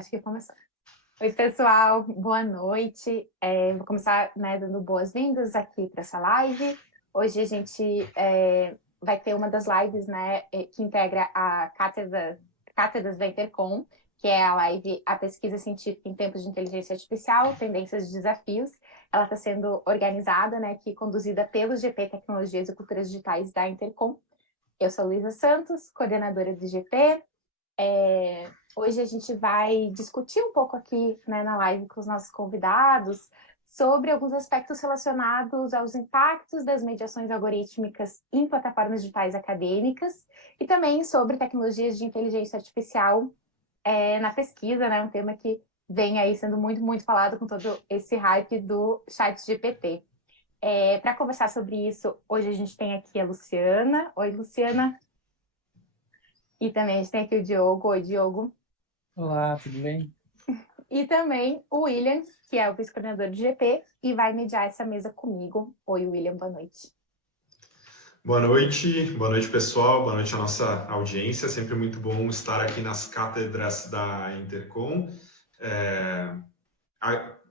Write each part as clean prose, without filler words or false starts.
Acho que começou. Oi, pessoal, boa noite. Vou começar, dando boas-vindas aqui para essa live. Hoje a gente vai ter uma das lives, que integra a Cátedras da Intercom, que é a live A Pesquisa Científica em Tempos de Inteligência Artificial, Tendências e Desafios. Ela está sendo organizada, aqui, conduzida pelo GP Tecnologias e Culturas Digitais da Intercom. Eu sou Luísa Santos, coordenadora do GP. Hoje a gente vai discutir um pouco aqui, na live com os nossos convidados sobre alguns aspectos relacionados aos impactos das mediações algorítmicas em plataformas digitais acadêmicas e também sobre tecnologias de inteligência artificial na pesquisa, um tema que vem aí sendo muito, muito falado com todo esse hype do ChatGPT. Para conversar sobre isso, hoje a gente tem aqui a Luciana. Oi, Luciana. E também a gente tem aqui o Diogo. Oi, Diogo. Olá, tudo bem? E também o William, que é o vice-coordenador do GP, e vai mediar essa mesa comigo. Oi, William, boa noite. Boa noite pessoal, boa noite à nossa audiência. Sempre muito bom estar aqui nas cátedras da Intercom.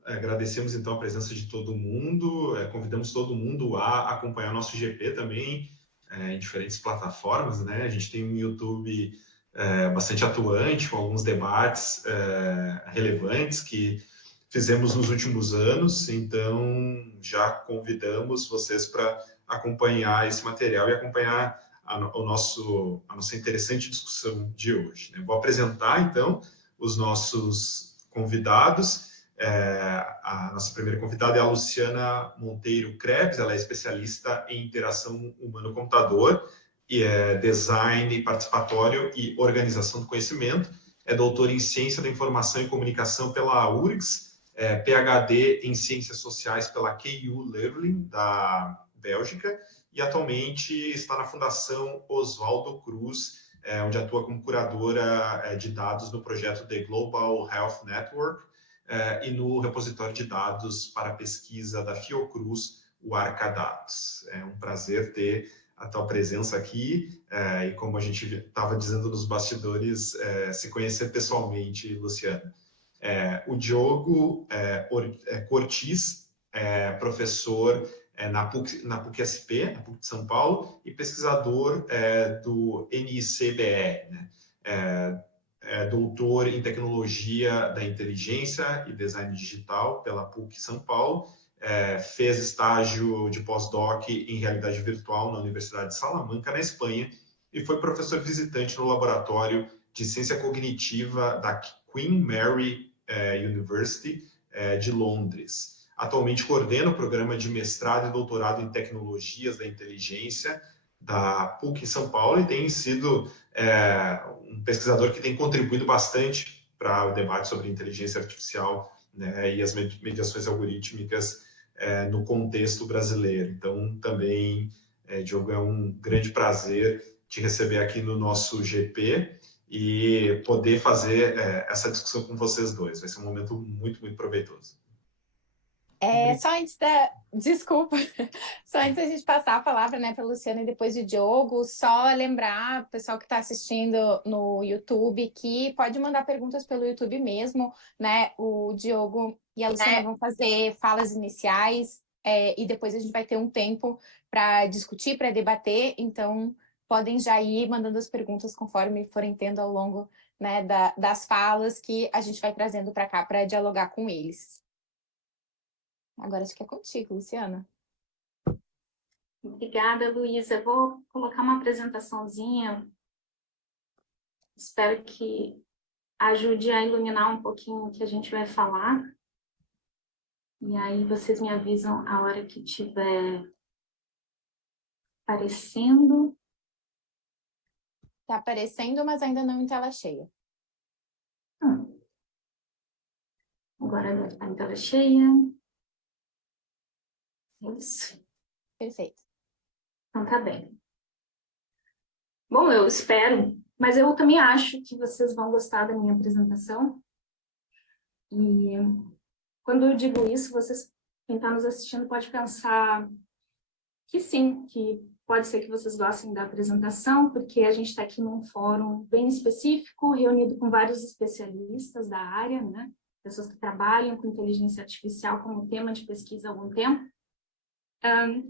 Agradecemos então a presença de todo mundo, convidamos todo mundo a acompanhar nosso GP também em diferentes plataformas, né? A gente tem um YouTube bastante atuante, com alguns debates relevantes que fizemos nos últimos anos, então já convidamos vocês para acompanhar esse material e acompanhar a nossa interessante discussão de hoje, né? Vou apresentar então os nossos convidados. A nossa primeira convidada é a Luciana Monteiro Krebs, ela é especialista em interação humano-computador e design participatório e organização do conhecimento, é doutora em ciência da informação e comunicação pela URGS, PhD em ciências sociais pela KU Leuven, da Bélgica, e atualmente está na Fundação Oswaldo Cruz, onde atua como curadora de dados no projeto The Global Health Network, e no repositório de dados para pesquisa da Fiocruz, o Arcadados. É um prazer ter a tua presença aqui, e como a gente estava dizendo nos bastidores, se conhecer pessoalmente, Luciana. O Diogo Cortis é professor na PUC-SP, na PUC de São Paulo, e pesquisador do NICBR, né? Doutor em Tecnologia da Inteligência e Design Digital pela PUC São Paulo, fez estágio de pós-doc em Realidade Virtual na Universidade de Salamanca, na Espanha, e foi professor visitante no Laboratório de Ciência Cognitiva da Queen Mary University de Londres. Atualmente coordena o programa de mestrado e doutorado em Tecnologias da Inteligência da PUC São Paulo e tem sido um pesquisador que tem contribuído bastante para o debate sobre inteligência artificial, né, e as mediações algorítmicas no contexto brasileiro. Então, também, Diogo, é um grande prazer te receber aqui no nosso GP e poder fazer essa discussão com vocês dois. Vai ser um momento muito, muito proveitoso. Só antes Desculpa. Só antes da gente passar a palavra, para a Luciana e depois o Diogo, só lembrar o pessoal que está assistindo no YouTube que pode mandar perguntas pelo YouTube mesmo, né? O Diogo e a Luciana vão fazer falas iniciais e depois a gente vai ter um tempo para discutir, para debater, então podem já ir mandando as perguntas conforme forem tendo ao longo, né, das falas que a gente vai trazendo para cá para dialogar com eles. Agora acho que é contigo, Luciana. Obrigada, Luísa. Vou colocar uma apresentaçãozinha. Espero que ajude a iluminar um pouquinho o que a gente vai falar. E aí vocês me avisam a hora que estiver aparecendo. Está aparecendo, mas ainda não em tela cheia. Agora está em tela cheia. Isso. Perfeito. Então tá bem. Bom, eu espero, mas eu também acho que vocês vão gostar da minha apresentação. E quando eu digo isso, quem está nos assistindo pode pensar que sim, que pode ser que vocês gostem da apresentação, porque a gente está aqui num fórum bem específico, reunido com vários especialistas da área, né? Pessoas que trabalham com inteligência artificial como tema de pesquisa há algum tempo.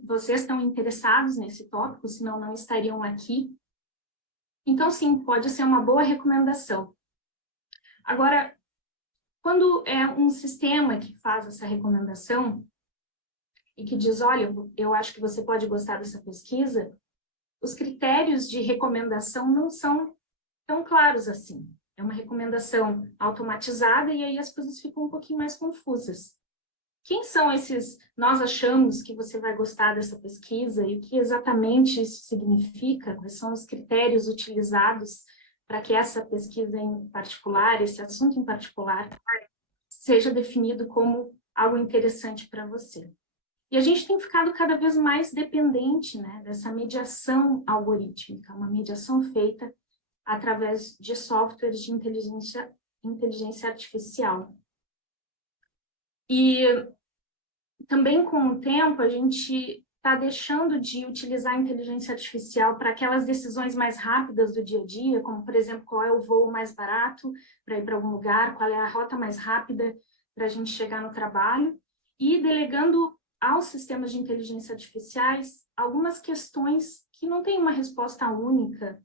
Vocês estão interessados nesse tópico, senão não estariam aqui. Então, sim, pode ser uma boa recomendação. Agora, quando é um sistema que faz essa recomendação e que diz, olha, eu acho que você pode gostar dessa pesquisa, os critérios de recomendação não são tão claros assim. É uma recomendação automatizada e aí as coisas ficam um pouquinho mais confusas. Quem são esses, nós achamos que você vai gostar dessa pesquisa e o que exatamente isso significa? Quais são os critérios utilizados para que essa pesquisa em particular, esse assunto em particular, seja definido como algo interessante para você? E a gente tem ficado cada vez mais dependente, né, dessa mediação algorítmica, uma mediação feita através de softwares de inteligência artificial. E também com o tempo a gente está deixando de utilizar a inteligência artificial para aquelas decisões mais rápidas do dia a dia, como, por exemplo, qual é o voo mais barato para ir para algum lugar, qual é a rota mais rápida para a gente chegar no trabalho, e delegando aos sistemas de inteligência artificiais algumas questões que não têm uma resposta única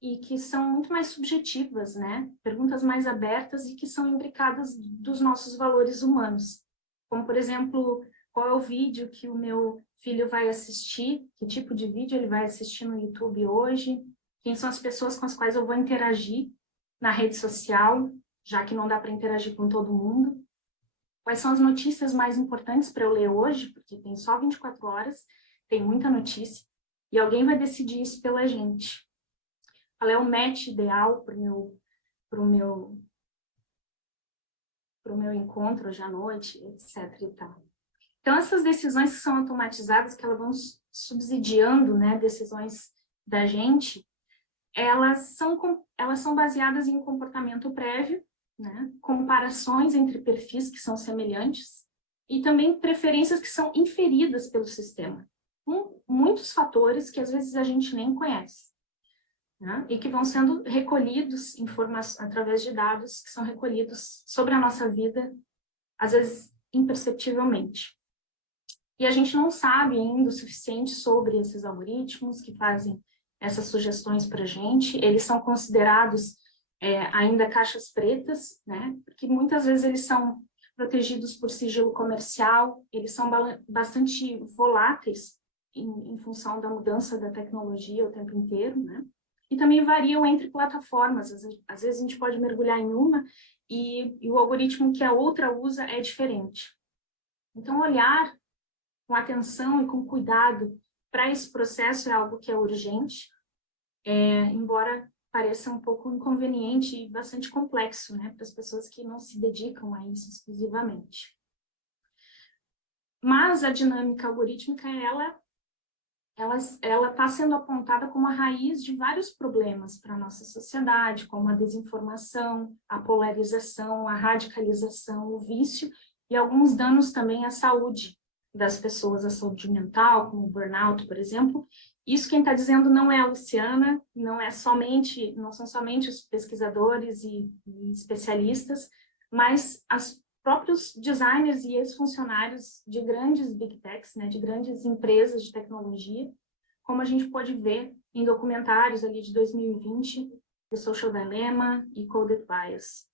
e que são muito mais subjetivas, né? Perguntas mais abertas e que são imbricadas dos nossos valores humanos. Como, por exemplo, qual é o vídeo que o meu filho vai assistir, que tipo de vídeo ele vai assistir no YouTube hoje, quem são as pessoas com as quais eu vou interagir na rede social, já que não dá para interagir com todo mundo. Quais são as notícias mais importantes para eu ler hoje, porque tem só 24 horas, tem muita notícia, e alguém vai decidir isso pela gente. Qual é o match ideal para o meu encontro hoje à noite, etc. e tal. Então, essas decisões que são automatizadas, que elas vão subsidiando, né, decisões da gente, elas são baseadas em comportamento prévio, né, comparações entre perfis que são semelhantes e também preferências que são inferidas pelo sistema. Muitos fatores que às vezes a gente nem conhece, né, e que vão sendo recolhidos através de dados que são recolhidos sobre a nossa vida, às vezes imperceptivelmente. E a gente não sabe ainda o suficiente sobre esses algoritmos que fazem essas sugestões para a gente. Eles são considerados ainda caixas pretas, né? Porque muitas vezes eles são protegidos por sigilo comercial, eles são bastante voláteis em função da mudança da tecnologia o tempo inteiro, né? E também variam entre plataformas. Às vezes a gente pode mergulhar em uma e o algoritmo que a outra usa é diferente. Então, olhar com atenção e com cuidado para esse processo é algo que é urgente, embora pareça um pouco inconveniente e bastante complexo, né, para as pessoas que não se dedicam a isso exclusivamente. Mas a dinâmica algorítmica, ela está sendo apontada como a raiz de vários problemas para a nossa sociedade, como a desinformação, a polarização, a radicalização, o vício e alguns danos também à saúde das pessoas, a saúde mental, como o burnout, por exemplo. Isso quem está dizendo não é a Luciana, não são somente os pesquisadores e especialistas, mas os próprios designers e ex-funcionários de grandes big techs, né, de grandes empresas de tecnologia, como a gente pode ver em documentários ali de 2020, The Social Dilemma e Coded Bias.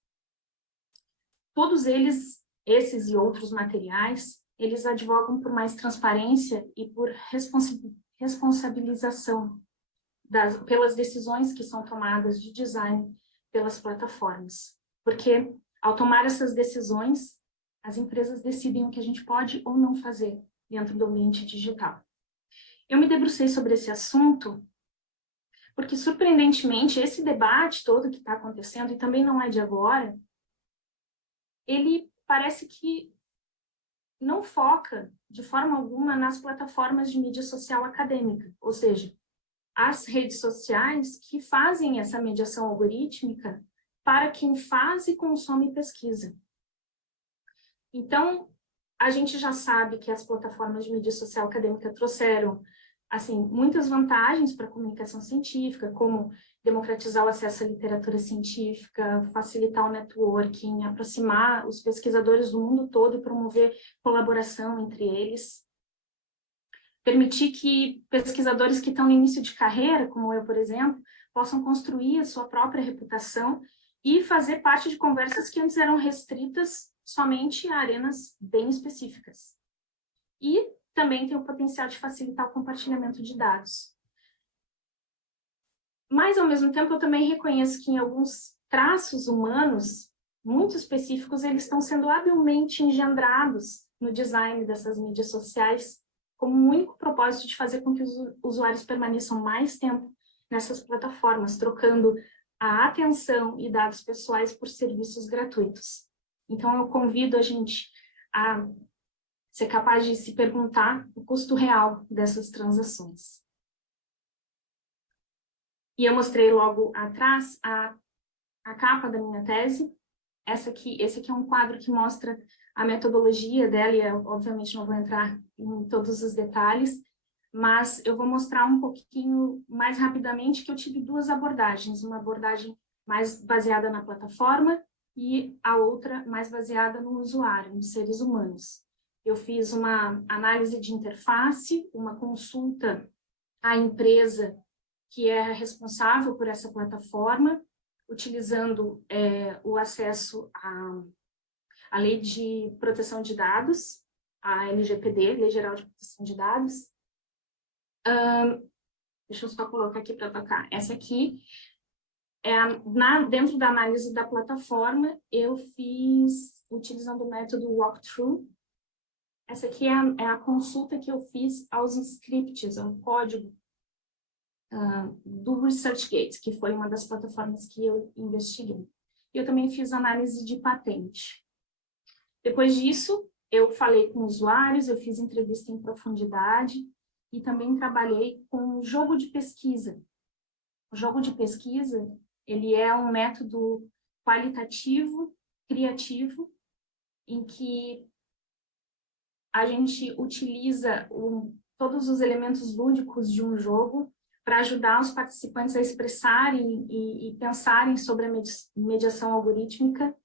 Todos eles, esses e outros materiais, eles advogam por mais transparência e por responsabilização pelas decisões que são tomadas de design pelas plataformas. Porque, ao tomar essas decisões, as empresas decidem o que a gente pode ou não fazer dentro do ambiente digital. Eu me debrucei sobre esse assunto porque, surpreendentemente, esse debate todo que está acontecendo, e também não é de agora, ele parece que não foca de forma alguma nas plataformas de mídia social acadêmica, ou seja, as redes sociais que fazem essa mediação algorítmica para quem faz e consome pesquisa. Então, a gente já sabe que as plataformas de mídia social acadêmica trouxeram assim, muitas vantagens para a comunicação científica, como democratizar o acesso à literatura científica, facilitar o networking, aproximar os pesquisadores do mundo todo e promover colaboração entre eles. Permitir que pesquisadores que estão no início de carreira, como eu, por exemplo, possam construir a sua própria reputação e fazer parte de conversas que antes eram restritas somente a arenas bem específicas. E também tem o potencial de facilitar o compartilhamento de dados. Mas, ao mesmo tempo, eu também reconheço que em alguns traços humanos, muito específicos, eles estão sendo habilmente engendrados no design dessas mídias sociais, com o único propósito de fazer com que os usuários permaneçam mais tempo nessas plataformas, trocando a atenção e dados pessoais por serviços gratuitos. Então, eu convido a gente a ser capaz de se perguntar o custo real dessas transações. E eu mostrei logo atrás a capa da minha tese. Esse aqui é um quadro que mostra a metodologia dela, e eu, obviamente, não vou entrar em todos os detalhes, mas eu vou mostrar um pouquinho mais rapidamente que eu tive duas abordagens, uma abordagem mais baseada na plataforma e a outra mais baseada no usuário, nos seres humanos. Eu fiz uma análise de interface, uma consulta à empresa que é responsável por essa plataforma, utilizando o acesso à Lei de Proteção de Dados, a LGPD, Lei Geral de Proteção de Dados. Deixa eu só colocar aqui para tocar. Essa aqui, dentro da análise da plataforma, eu fiz utilizando o método walkthrough. Essa aqui é a consulta que eu fiz aos scripts, ao código do ResearchGate, que foi uma das plataformas que eu investiguei. Eu também fiz análise de patente. Depois disso, eu falei com usuários, eu fiz entrevista em profundidade e também trabalhei com jogo de pesquisa. O jogo de pesquisa, ele é um método qualitativo, criativo, em que a gente utiliza todos os elementos lúdicos de um jogo para ajudar os participantes a expressarem e pensarem sobre a mediação algorítmica.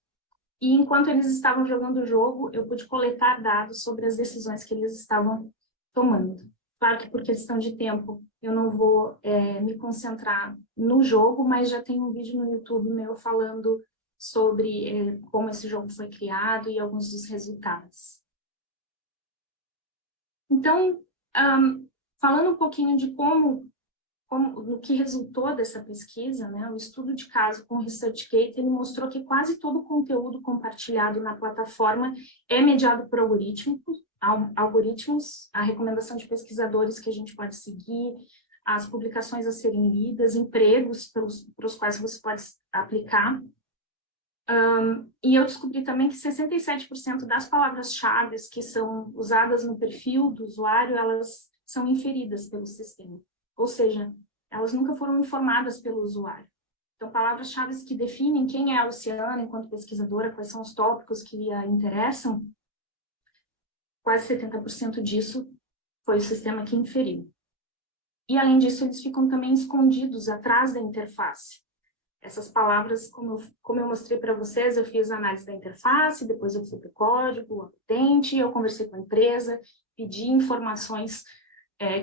E enquanto eles estavam jogando o jogo, eu pude coletar dados sobre as decisões que eles estavam tomando. Claro que por questão de tempo eu não vou me concentrar no jogo, mas já tem um vídeo no YouTube meu falando sobre como esse jogo foi criado e alguns dos resultados. Então, falando um pouquinho de o que resultou dessa pesquisa, né, o estudo de caso com o ResearchGate, ele mostrou que quase todo o conteúdo compartilhado na plataforma é mediado por algoritmos, a recomendação de pesquisadores que a gente pode seguir, as publicações a serem lidas, empregos para os quais você pode aplicar. E eu descobri também que 67% das palavras-chave que são usadas no perfil do usuário, elas são inferidas pelo sistema. Ou seja, elas nunca foram informadas pelo usuário. Então, palavras-chave que definem quem é a Luciana enquanto pesquisadora, quais são os tópicos que a interessam, quase 70% disso foi o sistema que inferiu. E, além disso, eles ficam também escondidos atrás da interface. Essas palavras, como eu mostrei para vocês, eu fiz a análise da interface, depois eu fui para o código, a patente, eu conversei com a empresa, pedi informações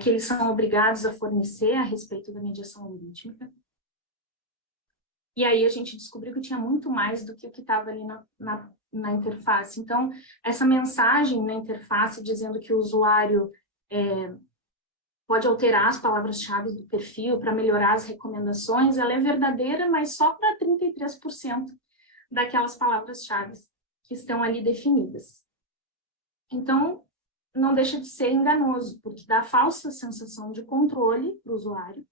que eles são obrigados a fornecer a respeito da mediação algorítmica. E aí a gente descobriu que tinha muito mais do que o que estava ali na interface. Então, essa mensagem na interface dizendo que o usuário pode alterar as palavras-chave do perfil para melhorar as recomendações, ela é verdadeira, mas só para 33% daquelas palavras-chave que estão ali definidas. Então, não deixa de ser enganoso, porque dá falsa sensação de controle para o usuário,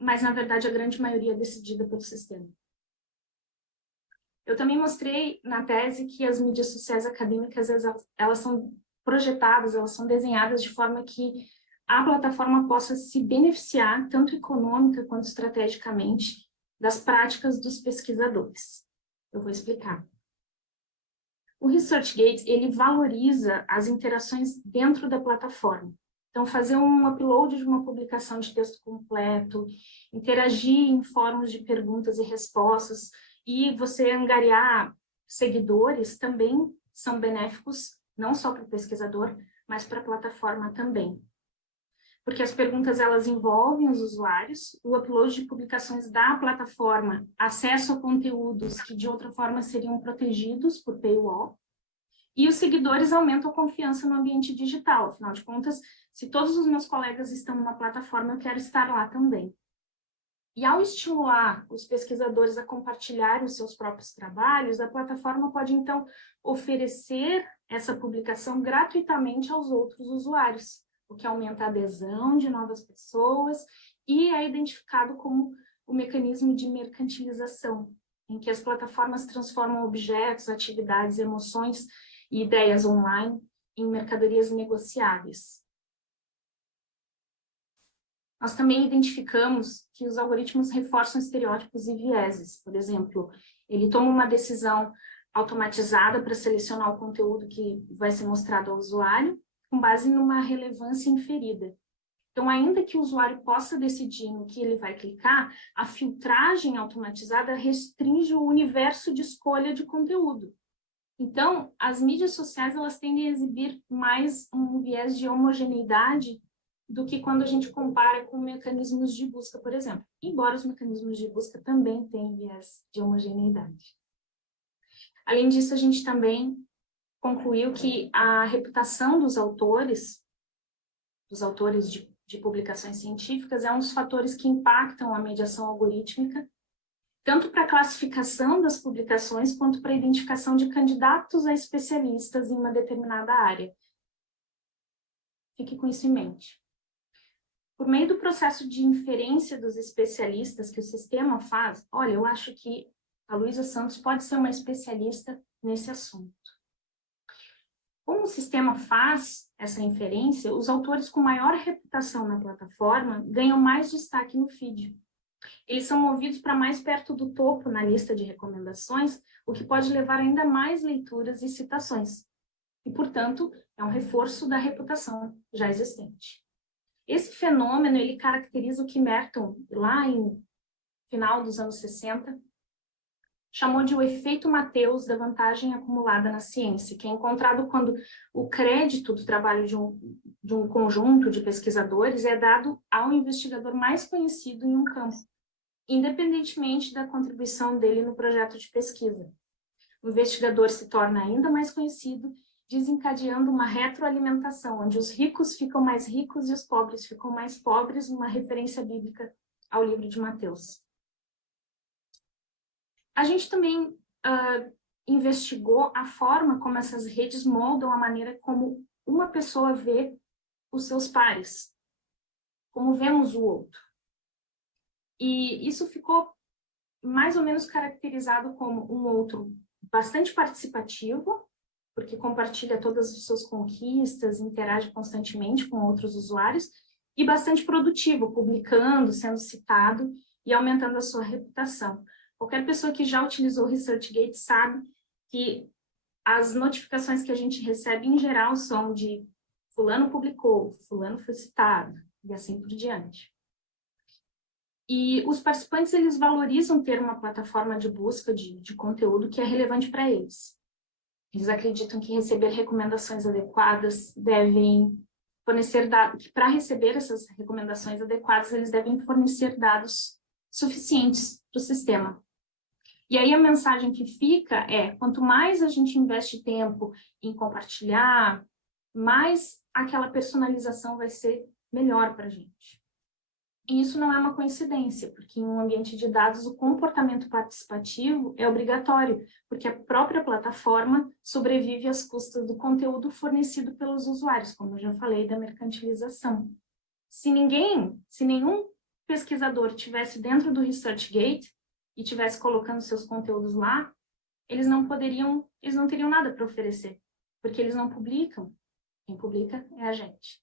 mas, na verdade, a grande maioria é decidida pelo sistema. Eu também mostrei na tese que as mídias sociais acadêmicas, elas são projetadas, elas são desenhadas de forma que a plataforma possa se beneficiar, tanto econômica quanto estrategicamente, das práticas dos pesquisadores. Eu vou explicar. O ResearchGate, ele valoriza as interações dentro da plataforma. Então, fazer um upload de uma publicação de texto completo, interagir em fóruns de perguntas e respostas, e você angariar seguidores também são benéficos, não só para o pesquisador, mas para a plataforma também. Porque as perguntas, elas envolvem os usuários, o upload de publicações da plataforma, acesso a conteúdos que de outra forma seriam protegidos por paywall, e os seguidores aumentam a confiança no ambiente digital. Afinal de contas, se todos os meus colegas estão numa plataforma, eu quero estar lá também. E ao estimular os pesquisadores a compartilharem os seus próprios trabalhos, a plataforma pode, então, oferecer essa publicação gratuitamente aos outros usuários, o que aumenta a adesão de novas pessoas e é identificado como o mecanismo de mercantilização, em que as plataformas transformam objetos, atividades, emoções e ideias online em mercadorias negociáveis. Nós também identificamos que os algoritmos reforçam estereótipos e vieses. Por exemplo, ele toma uma decisão automatizada para selecionar o conteúdo que vai ser mostrado ao usuário, com base numa relevância inferida. Então, ainda que o usuário possa decidir no que ele vai clicar, a filtragem automatizada restringe o universo de escolha de conteúdo. Então, as mídias sociais, elas tendem a exibir mais um viés de homogeneidade do que quando a gente compara com mecanismos de busca, por exemplo. Embora os mecanismos de busca também tenham viés de homogeneidade. Além disso, a gente também concluiu que a reputação dos autores de publicações científicas, é um dos fatores que impactam a mediação algorítmica, tanto para a classificação das publicações, quanto para a identificação de candidatos a especialistas em uma determinada área. Fique com isso em mente. Por meio do processo de inferência dos especialistas que o sistema faz, olha, eu acho que a Luísa Santos pode ser uma especialista nesse assunto. Como o sistema faz essa inferência, os autores com maior reputação na plataforma ganham mais destaque no feed. Eles são movidos para mais perto do topo na lista de recomendações, o que pode levar ainda mais leituras e citações. E, portanto, é um reforço da reputação já existente. Esse fenômeno, ele caracteriza o que Merton, lá em final dos anos 60, chamou de o efeito Mateus da vantagem acumulada na ciência, que é encontrado quando o crédito do trabalho de um conjunto de pesquisadores é dado ao investigador mais conhecido em um campo, independentemente da contribuição dele no projeto de pesquisa. O investigador se torna ainda mais conhecido, desencadeando uma retroalimentação, onde os ricos ficam mais ricos e os pobres ficam mais pobres, uma referência bíblica ao livro de Mateus. A gente também investigou a forma como essas redes moldam a maneira como uma pessoa vê os seus pares, como vemos o outro. E isso ficou mais ou menos caracterizado como um outro bastante participativo, porque compartilha todas as suas conquistas, interage constantemente com outros usuários, e bastante produtivo, publicando, sendo citado e aumentando a sua reputação. Qualquer pessoa que já utilizou o ResearchGate sabe que as notificações que a gente recebe, em geral, são de fulano publicou, fulano foi citado, e assim por diante. E os participantes, eles valorizam ter uma plataforma de busca de conteúdo que é relevante para eles. Eles acreditam que receber recomendações adequadas devem fornecer dados, que para receber essas recomendações adequadas, eles devem fornecer dados suficientes para o sistema. E aí a mensagem que fica é, quanto mais a gente investe tempo em compartilhar, mais aquela personalização vai ser melhor para a gente. E isso não é uma coincidência, porque em um ambiente de dados o comportamento participativo é obrigatório, porque a própria plataforma sobrevive às custas do conteúdo fornecido pelos usuários, como eu já falei da mercantilização. Se nenhum pesquisador tivesse dentro do ResearchGate e tivesse colocando seus conteúdos lá, eles não teriam nada para oferecer, porque eles não publicam. Quem publica é a gente.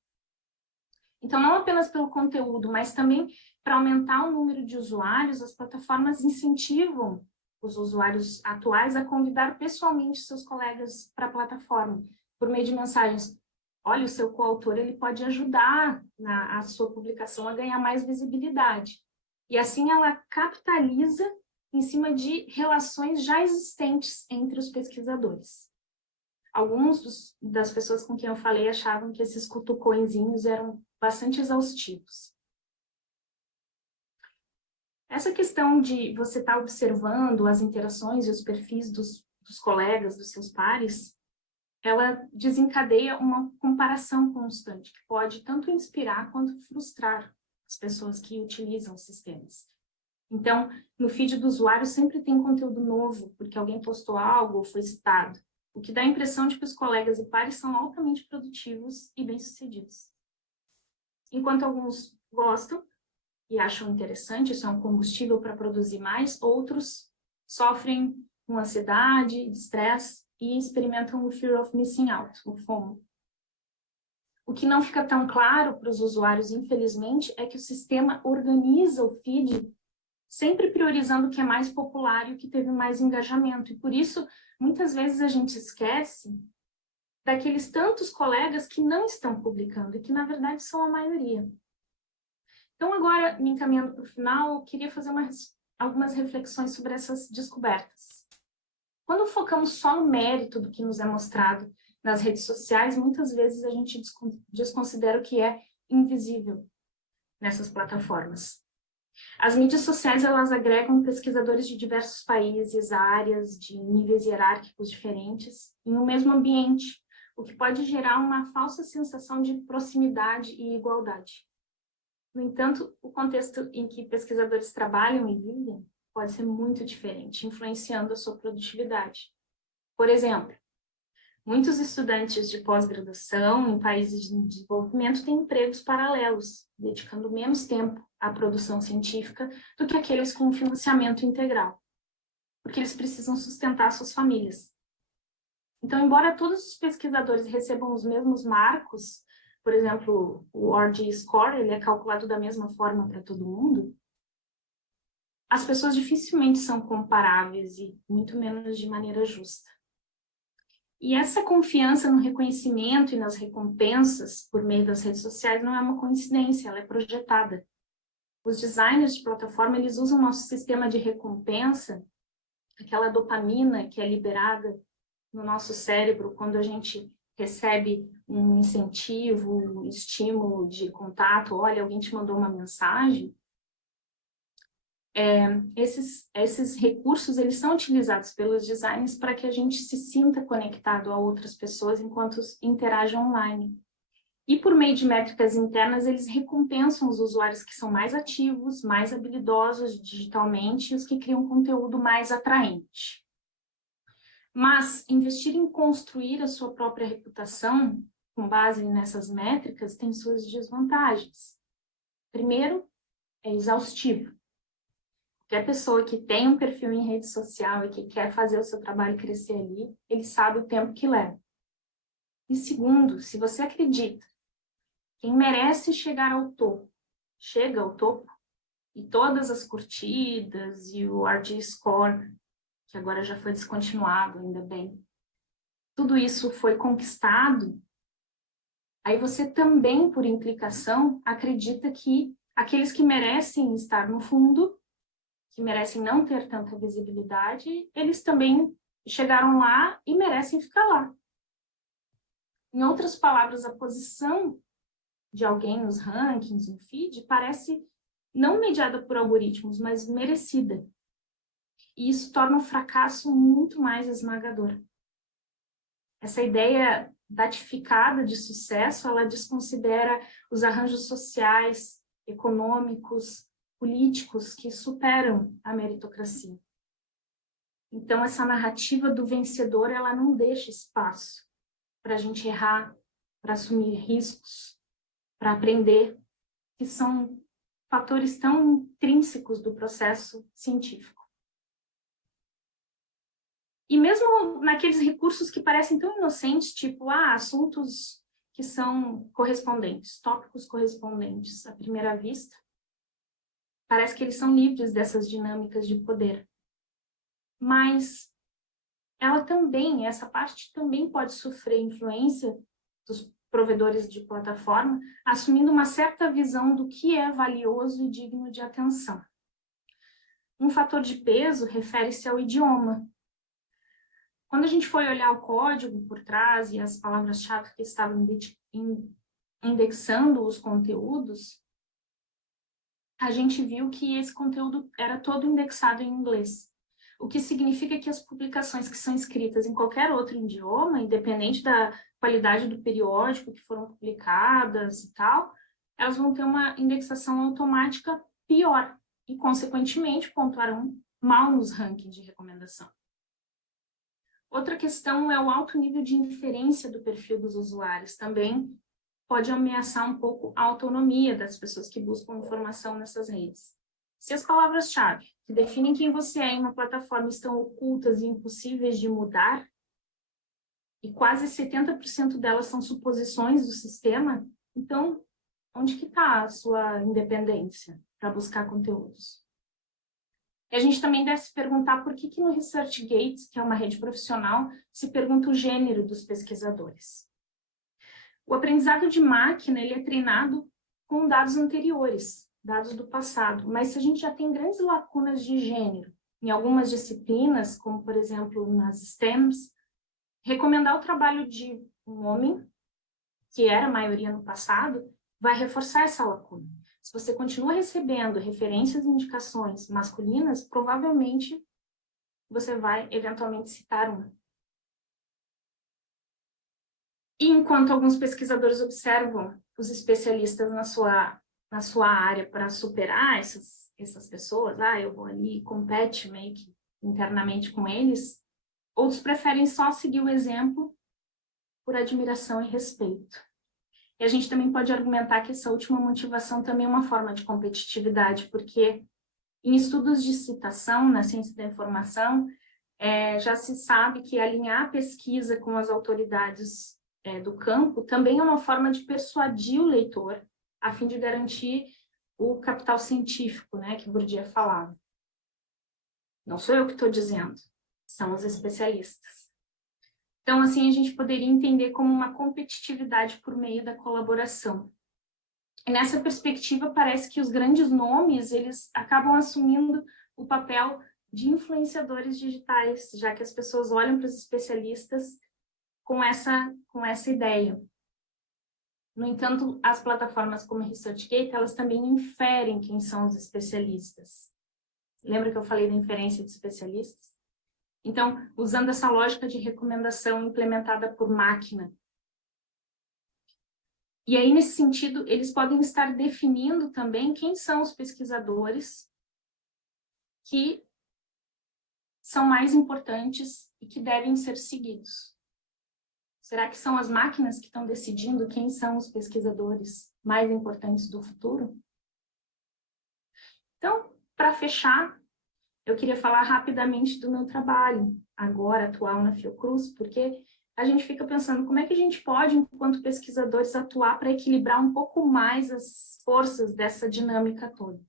Então, não apenas pelo conteúdo, mas também para aumentar o número de usuários, as plataformas incentivam os usuários atuais a convidar pessoalmente seus colegas para a plataforma, por meio de mensagens. olha, o seu coautor ele pode ajudar a sua publicação a ganhar mais visibilidade. E assim ela capitaliza em cima de relações já existentes entre os pesquisadores. Alguns das pessoas com quem eu falei achavam que esses cutucõezinhos eram bastante exaustivos. Essa questão de você estar observando as interações e os perfis dos colegas, dos seus pares, ela desencadeia uma comparação constante, que pode tanto inspirar quanto frustrar as pessoas que utilizam os sistemas. Então, no feed do usuário sempre tem conteúdo novo, porque alguém postou algo ou foi citado, o que dá a impressão de que os colegas e pares são altamente produtivos e bem-sucedidos. Enquanto alguns gostam e acham interessante, isso é um combustível para produzir mais, outros sofrem com ansiedade, estresse e experimentam o Fear of Missing Out, o FOMO. O que não fica tão claro para os usuários, infelizmente, é que o sistema organiza o feed sempre priorizando o que é mais popular e o que teve mais engajamento. E por isso, muitas vezes a gente esquece daqueles tantos colegas que não estão publicando e que, na verdade, são a maioria. Então, agora, me encaminhando para o final, eu queria fazer algumas reflexões sobre essas descobertas. Quando focamos só no mérito do que nos é mostrado nas redes sociais, muitas vezes a gente desconsidera o que é invisível nessas plataformas. As mídias sociais, elas agregam pesquisadores de diversos países, áreas, de níveis hierárquicos diferentes, em um mesmo ambiente, o que pode gerar uma falsa sensação de proximidade e igualdade. No entanto, o contexto em que pesquisadores trabalham e vivem pode ser muito diferente, influenciando a sua produtividade. Por exemplo, muitos estudantes de pós-graduação em países de desenvolvimento têm empregos paralelos, dedicando menos tempo à produção científica do que aqueles com financiamento integral, porque eles precisam sustentar suas famílias. Então, embora todos os pesquisadores recebam os mesmos marcos, por exemplo, o ORD Score, ele é calculado da mesma forma para todo mundo, as pessoas dificilmente são comparáveis e muito menos de maneira justa. E essa confiança no reconhecimento e nas recompensas por meio das redes sociais não é uma coincidência, ela é projetada. Os designers de plataforma, eles usam o nosso sistema de recompensa, aquela dopamina que é liberada no nosso cérebro quando a gente recebe um incentivo, um estímulo de contato, olha, alguém te mandou uma mensagem. Esses recursos, eles são utilizados pelos designers para que a gente se sinta conectado a outras pessoas enquanto interage online. E por meio de métricas internas, eles recompensam os usuários que são mais ativos, mais habilidosos digitalmente e os que criam conteúdo mais atraente. Mas investir em construir a sua própria reputação, com base nessas métricas, tem suas desvantagens. Primeiro, é exaustivo. Qualquer pessoa que tem um perfil em rede social e que quer fazer o seu trabalho crescer ali, ele sabe o tempo que leva. E segundo, se você acredita quem merece chegar ao topo, chega ao topo, e todas as curtidas e o RG Score, que agora já foi descontinuado, ainda bem, tudo isso foi conquistado, aí você também, por implicação, acredita que aqueles que merecem estar no fundo, que merecem não ter tanta visibilidade, eles também chegaram lá e merecem ficar lá. Em outras palavras, a posição de alguém nos rankings, no feed, parece não mediada por algoritmos, mas merecida. E isso torna o fracasso muito mais esmagador. Essa ideia datificada de sucesso, ela desconsidera os arranjos sociais, econômicos, políticos que superam a meritocracia. Então, essa narrativa do vencedor, ela não deixa espaço para a gente errar, para assumir riscos, para aprender, que são fatores tão intrínsecos do processo científico. E mesmo naqueles recursos que parecem tão inocentes, tipo, assuntos que são correspondentes, tópicos correspondentes à primeira vista, parece que eles são livres dessas dinâmicas de poder. Mas essa parte também pode sofrer influência dos provedores de plataforma, assumindo uma certa visão do que é valioso e digno de atenção. Um fator de peso refere-se ao idioma. Quando a gente foi olhar o código por trás e as palavras-chave que estavam indexando os conteúdos, a gente viu que esse conteúdo era todo indexado em inglês. O que significa que as publicações que são escritas em qualquer outro idioma, independente da qualidade do periódico que foram publicadas e tal, elas vão ter uma indexação automática pior e, consequentemente, pontuarão mal nos rankings de recomendação. Outra questão é o alto nível de inferência do perfil dos usuários. Também pode ameaçar um pouco a autonomia das pessoas que buscam informação nessas redes. Se as palavras-chave que definem quem você é em uma plataforma estão ocultas e impossíveis de mudar, e quase 70% delas são suposições do sistema, então, onde que está a sua independência para buscar conteúdos? E a gente também deve se perguntar por que no ResearchGate, que é uma rede profissional, se pergunta o gênero dos pesquisadores. O aprendizado de máquina ele é treinado com dados anteriores, dados do passado, mas se a gente já tem grandes lacunas de gênero em algumas disciplinas, como por exemplo nas STEMs, recomendar o trabalho de um homem, que era a maioria no passado, vai reforçar essa lacuna. Se você continua recebendo referências e indicações masculinas, provavelmente você vai eventualmente citar uma. E enquanto alguns pesquisadores observam os especialistas na sua área para superar essas pessoas, eu vou ali e compete meio que internamente com eles, outros preferem só seguir o exemplo por admiração e respeito. E a gente também pode argumentar que essa última motivação também é uma forma de competitividade, porque em estudos de citação, na ciência da informação, já se sabe que alinhar a pesquisa com as autoridades do campo também é uma forma de persuadir o leitor, a fim de garantir o capital científico, né, que Bourdieu falava. Não sou eu que estou dizendo, são os especialistas. Então, assim, a gente poderia entender como uma competitividade por meio da colaboração. E nessa perspectiva, parece que os grandes nomes, eles acabam assumindo o papel de influenciadores digitais, já que as pessoas olham para os especialistas com essa ideia. No entanto, as plataformas como ResearchGate, elas também inferem quem são os especialistas. Lembra que eu falei da inferência de especialistas? Então, usando essa lógica de recomendação implementada por máquina. E aí, nesse sentido, eles podem estar definindo também quem são os pesquisadores que são mais importantes e que devem ser seguidos. Será que são as máquinas que estão decidindo quem são os pesquisadores mais importantes do futuro? Então, para fechar, eu queria falar rapidamente do meu trabalho, agora atual na Fiocruz, porque a gente fica pensando como é que a gente pode, enquanto pesquisadores, atuar para equilibrar um pouco mais as forças dessa dinâmica toda.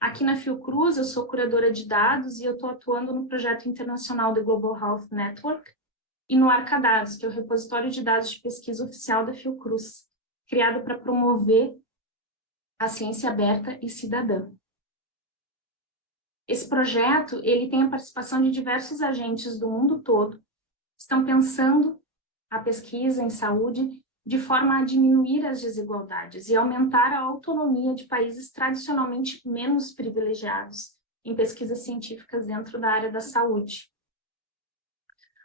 Aqui na Fiocruz, eu sou curadora de dados e eu estou atuando no projeto internacional do Global Health Network e no Arcadados, que é o repositório de dados de pesquisa oficial da Fiocruz, criado para promover a ciência aberta e cidadã. Esse projeto, ele tem a participação de diversos agentes do mundo todo, que estão pensando a pesquisa em saúde de forma a diminuir as desigualdades e aumentar a autonomia de países tradicionalmente menos privilegiados em pesquisas científicas dentro da área da saúde.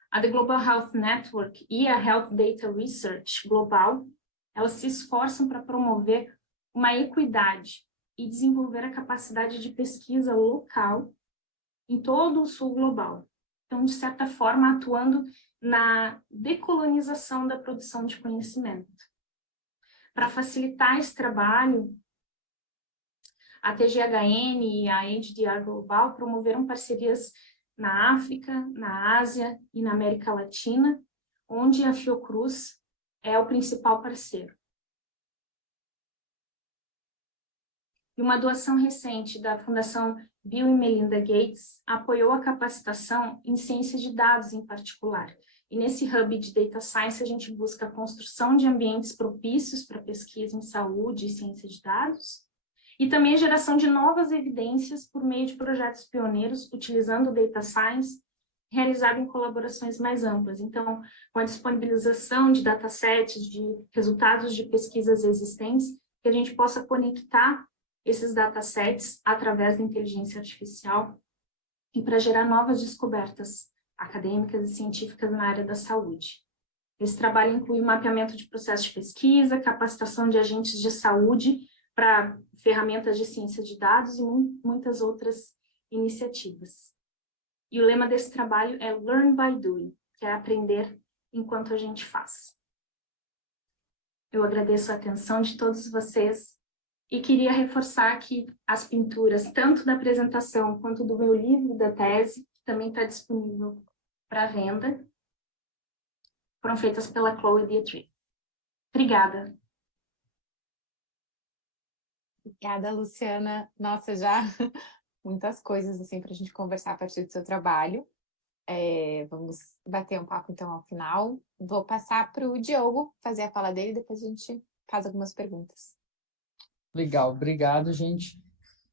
A The Global Health Network e a Health Data Research Global, elas se esforçam para promover uma equidade e desenvolver a capacidade de pesquisa local em todo o sul global. Então, de certa forma, atuando na decolonização da produção de conhecimento. Para facilitar esse trabalho, a TGHN e a HDR Global promoveram parcerias na África, na Ásia e na América Latina, onde a Fiocruz é o principal parceiro. E uma doação recente da Fundação Bill e Melinda Gates apoiou a capacitação em ciência de dados em particular. E nesse hub de Data Science, a gente busca a construção de ambientes propícios para pesquisa em saúde e ciência de dados, e também a geração de novas evidências por meio de projetos pioneiros, utilizando o Data Science, realizado em colaborações mais amplas. Então, com a disponibilização de datasets, de resultados de pesquisas existentes, que a gente possa conectar esses datasets através da inteligência artificial e para gerar novas descobertas acadêmicas e científicas na área da saúde. Esse trabalho inclui mapeamento de processos de pesquisa, capacitação de agentes de saúde para ferramentas de ciência de dados e muitas outras iniciativas. E o lema desse trabalho é Learn by Doing, que é aprender enquanto a gente faz. Eu agradeço a atenção de todos vocês e queria reforçar que as pinturas, tanto da apresentação quanto do meu livro da tese, que também está disponível para venda, foram feitas pela Chloe Dietrich. Obrigada. Obrigada, Luciana. Nossa, já muitas coisas assim para a gente conversar a partir do seu trabalho. Vamos bater um papo então ao final. Vou passar para o Diogo fazer a fala dele, depois a gente faz algumas perguntas. Legal, obrigado, gente.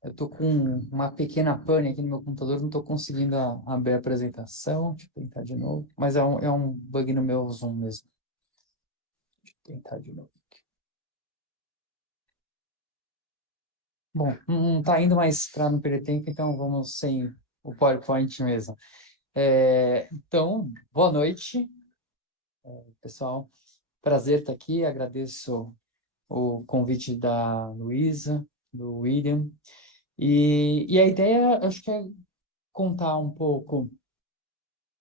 Eu tô com uma pequena pane aqui no meu computador, não tô conseguindo abrir a apresentação. Deixa eu tentar de novo. Mas é um bug no meu Zoom mesmo. Deixa eu tentar de novo aqui. Bom, não tá indo mais para não perder tempo, então vamos sem o PowerPoint mesmo. Então, boa noite, pessoal. Prazer estar aqui. Agradeço o convite da Luísa, do William. E a ideia, acho que é contar um pouco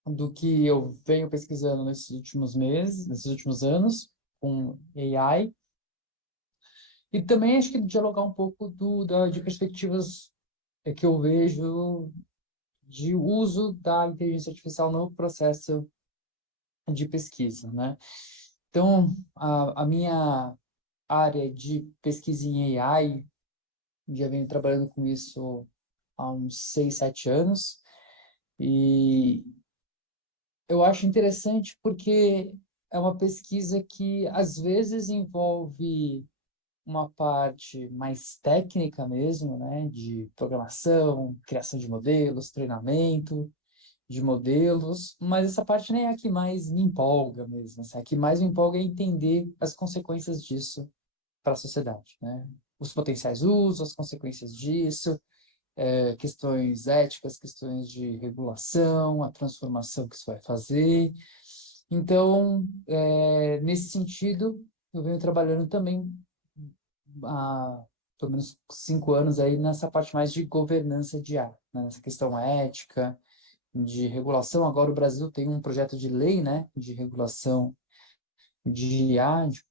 do que eu venho pesquisando nesses últimos meses, nesses últimos anos, com AI. E também acho que dialogar um pouco de perspectivas que eu vejo de uso da inteligência artificial no processo de pesquisa, né? Então, a minha área de pesquisa em AI, já venho trabalhando com isso há uns 6, 7 anos, e eu acho interessante porque é uma pesquisa que às vezes envolve uma parte mais técnica mesmo, né, de programação, criação de modelos, treinamento de modelos, mas essa parte nem é a que mais me empolga mesmo. Assim, a que mais me empolga é entender as consequências disso para a sociedade, né? Os potenciais usos, as consequências disso, questões éticas, questões de regulação, a transformação que isso vai fazer. Então, nesse sentido, eu venho trabalhando também há pelo menos 5 anos aí nessa parte mais de governança de IA, né? Nessa questão ética, de regulação. Agora o Brasil tem um projeto de lei, né, de regulação de IA, a gente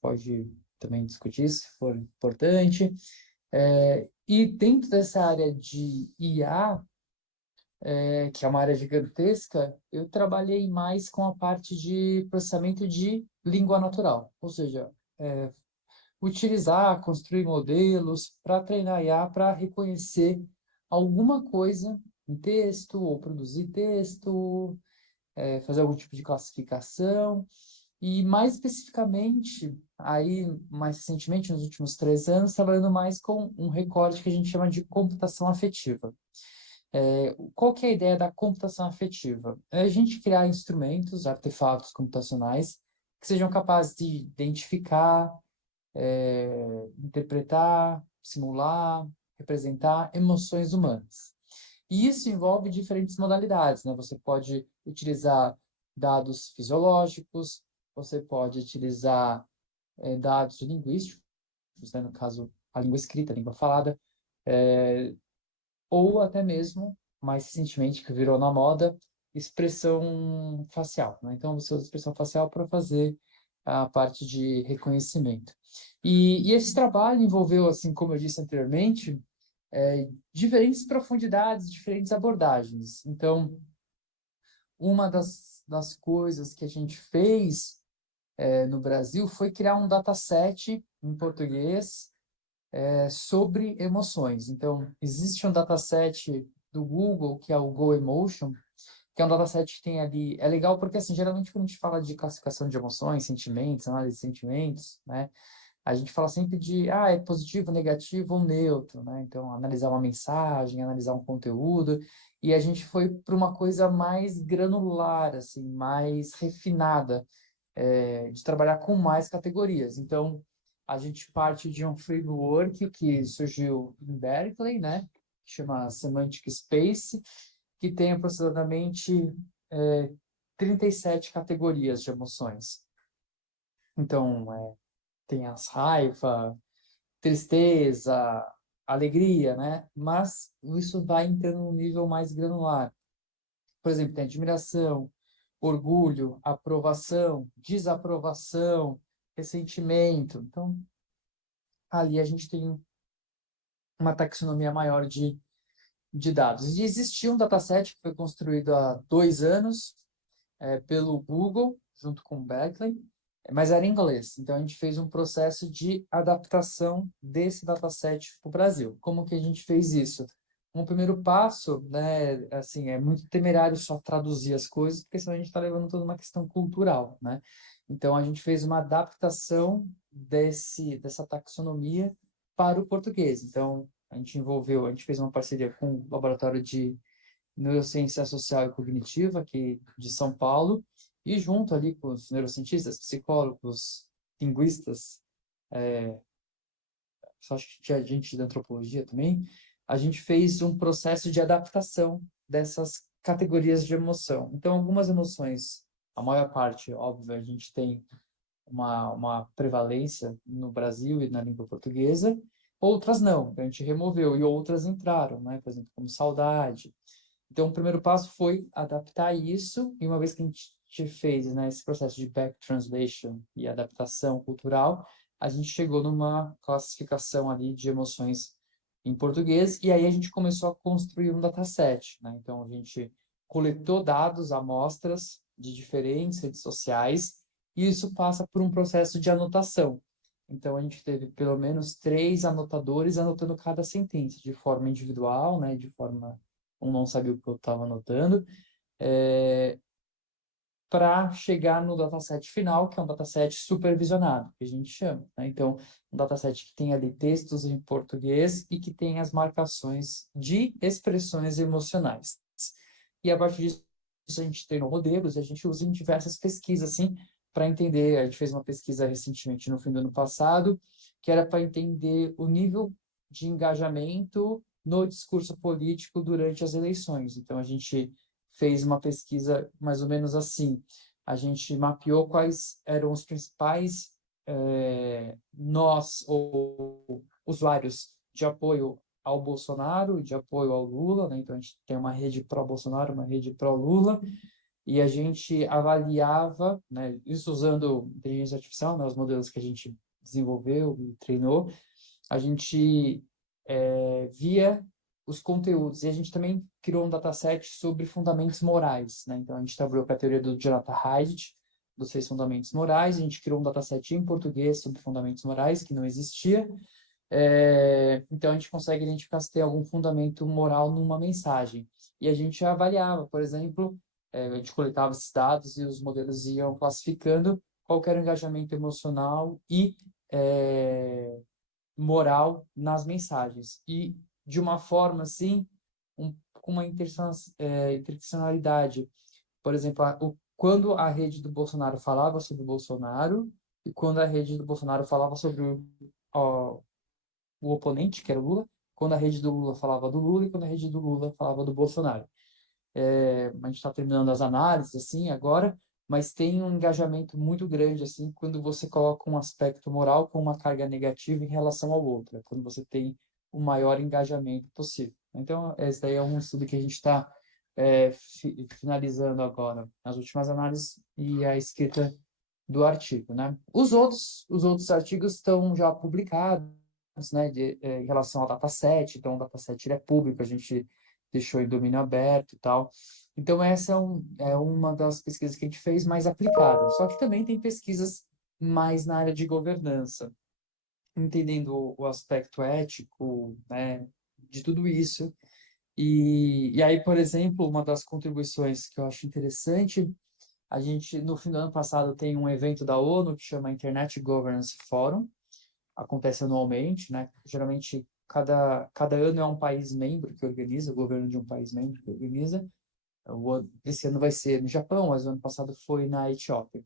pode também discutir isso, se for importante. E dentro dessa área de IA, que é uma área gigantesca, eu trabalhei mais com a parte de processamento de língua natural, ou seja, utilizar, construir modelos para treinar IA para reconhecer alguma coisa em texto, ou produzir texto, fazer algum tipo de classificação. E mais especificamente, aí mais recentemente, nos últimos 3 anos, trabalhando mais com um recorte que a gente chama de computação afetiva. Qual que é a ideia da computação afetiva? É a gente criar instrumentos, artefatos computacionais que sejam capazes de identificar, interpretar, simular, representar emoções humanas. E isso envolve diferentes modalidades, né? Você pode utilizar dados fisiológicos, você pode utilizar dados linguísticos, né? No caso, a língua escrita, a língua falada, ou até mesmo, mais recentemente, que virou na moda, expressão facial, né? Então, você usa expressão facial para fazer a parte de reconhecimento. E esse trabalho envolveu, assim como eu disse anteriormente, diferentes profundidades, diferentes abordagens. Então, uma das coisas que a gente fez no Brasil foi criar um dataset em português sobre emoções. Então, existe um dataset do Google, que é o GoEmotion, que é um dataset que tem ali... É legal porque, assim, geralmente quando a gente fala de classificação de emoções, sentimentos, análise de sentimentos, né? A gente fala sempre de, é positivo, negativo ou neutro, né? Então, analisar uma mensagem, analisar um conteúdo, e a gente foi para uma coisa mais granular, assim, mais refinada, de trabalhar com mais categorias. Então, a gente parte de um framework que surgiu em Berkeley, né? Que chama Semantic Space, que tem aproximadamente 37 categorias de emoções. Então, tem as raiva, tristeza, alegria, né? Mas isso vai entrando num nível mais granular. Por exemplo, tem admiração, orgulho, aprovação, desaprovação, ressentimento. Então, ali a gente tem uma taxonomia maior de dados. E existia um dataset que foi construído há 2 anos pelo Google, junto com o Berkeley, mas era em inglês. Então, a gente fez um processo de adaptação desse dataset para o Brasil. Como que a gente fez isso? Um primeiro passo, né, assim, é muito temerário só traduzir as coisas, porque senão a gente está levando toda uma questão cultural, né? Então, a gente fez uma adaptação dessa taxonomia para o português. Então, a gente fez uma parceria com o Laboratório de Neurociência Social e Cognitiva aqui de São Paulo, e junto ali com os neurocientistas, psicólogos, linguistas, só acho que tinha gente da antropologia também, a gente fez um processo de adaptação dessas categorias de emoção. Então, algumas emoções, a maior parte, óbvio, a gente tem uma prevalência no Brasil e na língua portuguesa, outras não, a gente removeu, e outras entraram, né? Por exemplo, como saudade. Então, o primeiro passo foi adaptar isso, e uma vez que a gente fez, né, esse processo de back translation e adaptação cultural, a gente chegou numa classificação ali de emoções em português, e aí a gente começou a construir um dataset, né? Então, a gente coletou dados, amostras de diferentes redes sociais, e isso passa por um processo de anotação. Então, a gente teve pelo menos 3 anotadores anotando cada sentença, de forma individual, né, de forma não sabia o que eu estava anotando, para chegar no dataset final, que é um dataset supervisionado, que a gente chama, né? Então, um dataset que tem ali textos em português e que tem as marcações de expressões emocionais. E a partir disso, a gente treinou modelos e a gente usa em diversas pesquisas, assim, para entender. A gente fez uma pesquisa recentemente, no fim do ano passado, que era para entender o nível de engajamento no discurso político durante as eleições. Então, a gente fez uma pesquisa mais ou menos assim. A gente mapeou quais eram os principais nós, ou usuários, de apoio ao Bolsonaro, de apoio ao Lula, né? Então, a gente tem uma rede pró-Bolsonaro, uma rede pró-Lula, e a gente avaliava, né, isso usando inteligência artificial, né, os modelos que a gente desenvolveu e treinou, a gente via os conteúdos. E a gente também criou um dataset sobre fundamentos morais, né? Então, a gente trabalhou com a teoria do Jonathan Haidt, dos 6 fundamentos morais. A gente criou um dataset em português sobre fundamentos morais, que não existia. Então, a gente consegue identificar se tem algum fundamento moral numa mensagem. E a gente avaliava, por exemplo, a gente coletava esses dados e os modelos iam classificando qual era o engajamento emocional e moral nas mensagens. E de uma forma, assim, com uma interseccionalidade. Por exemplo, quando a rede do Bolsonaro falava sobre o Bolsonaro e quando a rede do Bolsonaro falava sobre o oponente, que era o Lula, quando a rede do Lula falava do Lula e quando a rede do Lula falava do Bolsonaro. A gente está terminando as análises, assim, agora, mas tem um engajamento muito grande, assim, quando você coloca um aspecto moral com uma carga negativa em relação ao outro, quando você tem o maior engajamento possível. Então, esse daí é um estudo que a gente está finalizando agora, as últimas análises e a escrita do artigo, né? Os outros artigos estão já publicados, né, em relação ao dataset, então o dataset ele é público, a gente deixou em domínio aberto e tal. Então, essa é uma das pesquisas que a gente fez mais aplicada. Só que também tem pesquisas mais na área de governança, entendendo o aspecto ético, né, de tudo isso. E aí, por exemplo, uma das contribuições que eu acho interessante, a gente, no fim do ano passado, tem um evento da ONU que chama Internet Governance Forum, acontece anualmente, né? Geralmente, cada ano é um país membro que organiza, o governo de um país membro que organiza. Esse ano vai ser no Japão, mas o ano passado foi na Etiópia.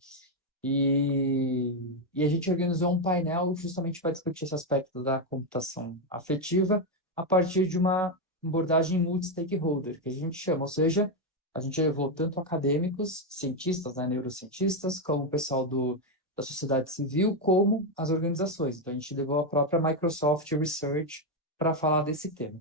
E a gente organizou um painel justamente para discutir esse aspecto da computação afetiva a partir de uma abordagem multi-stakeholder, que a gente chama, ou seja, a gente levou tanto acadêmicos, cientistas, né, neurocientistas, como o pessoal da sociedade civil, como as organizações. Então, a gente levou a própria Microsoft Research para falar desse tema.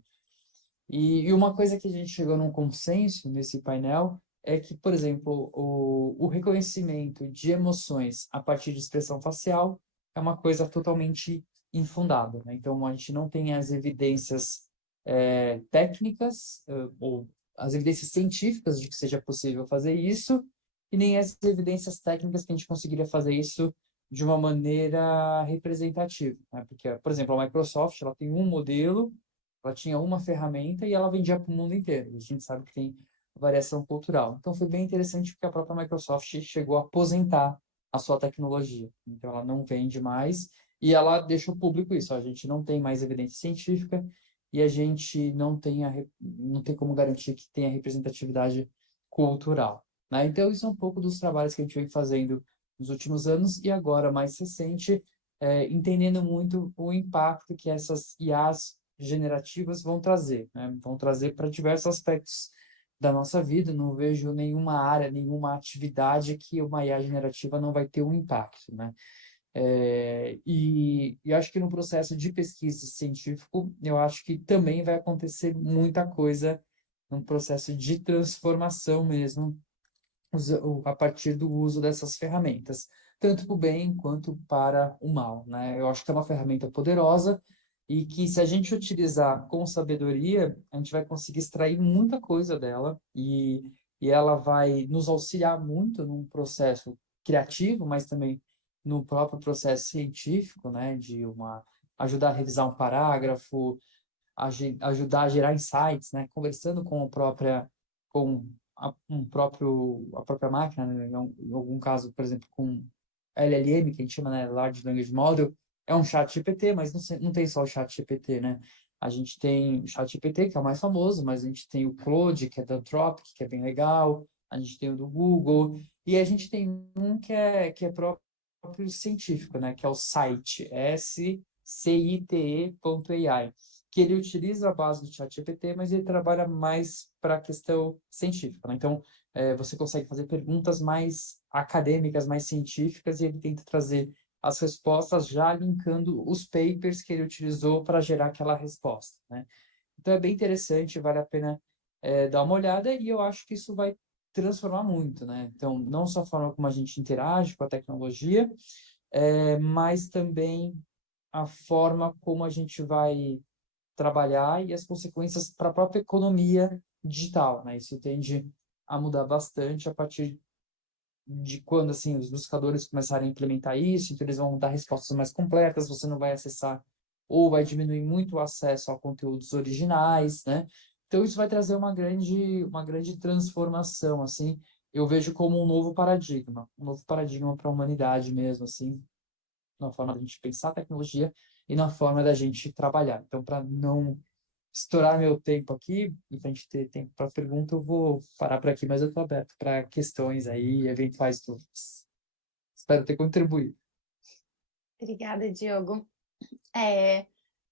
E uma coisa que a gente chegou num consenso nesse painel é que, por exemplo, o reconhecimento de emoções a partir de expressão facial é uma coisa totalmente infundada, né? Então, a gente não tem as evidências técnicas ou as evidências científicas de que seja possível fazer isso e nem as evidências técnicas que a gente conseguiria fazer isso de uma maneira representativa, né? Porque, por exemplo, a Microsoft, ela tem um modelo, ela tinha uma ferramenta e ela vendia para o mundo inteiro. A gente sabe que tem variação cultural. Então, foi bem interessante porque a própria Microsoft chegou a aposentar a sua tecnologia. Então, ela não vende mais e ela deixa o público isso. A gente não tem mais evidência científica e a gente não tem como garantir que tenha representatividade cultural, né? Então, isso é um pouco dos trabalhos que a gente vem fazendo nos últimos anos e agora, mais recente, entendendo muito o impacto que essas IAs generativas vão trazer, né? Vão trazer para diversos aspectos da nossa vida. Não vejo nenhuma área, nenhuma atividade que uma IA generativa não vai ter um impacto, né? E acho que no processo de pesquisa científico, eu acho que também vai acontecer muita coisa no processo de transformação mesmo, a partir do uso dessas ferramentas, tanto para o bem quanto para o mal, né? Eu acho que é uma ferramenta poderosa e que, se a gente utilizar com sabedoria, a gente vai conseguir extrair muita coisa dela e ela vai nos auxiliar muito num processo criativo, mas também no próprio processo científico, né? Ajudar a revisar um parágrafo, ajudar a gerar insights, né? Conversando com a própria máquina, né? Em algum caso, por exemplo, com LLM, que a gente chama, né, Large Language Model, é um chat GPT, mas não tem só o chat GPT, né? A gente tem o chat GPT, que é o mais famoso, mas a gente tem o Claude, que é da Anthropic, que é bem legal, a gente tem o do Google, e a gente tem um que é próprio científico, né, que é o Scite, SCITE.ai, que ele utiliza a base do ChatGPT, mas ele trabalha mais para a questão científica, né? Então, você consegue fazer perguntas mais acadêmicas, mais científicas, e ele tenta trazer as respostas já linkando os papers que ele utilizou para gerar aquela resposta, né? Então, é bem interessante, vale a pena dar uma olhada, e eu acho que isso vai transformar muito, né? Então, não só a forma como a gente interage com a tecnologia, mas também a forma como a gente vai trabalhar e as consequências para a própria economia digital, né? Isso tende a mudar bastante a partir de quando, assim, os buscadores começarem a implementar isso, então eles vão dar respostas mais completas, você não vai acessar ou vai diminuir muito o acesso a conteúdos originais, né? Então isso vai trazer uma grande transformação, assim, eu vejo como um novo paradigma para a humanidade mesmo, assim, na forma da gente pensar a tecnologia e na forma da gente trabalhar. Então, para não estourar meu tempo aqui, e para a gente ter tempo para pergunta, eu vou parar por aqui, mas eu estou aberto para questões aí, eventuais dúvidas. Espero ter contribuído. Obrigada, Diogo.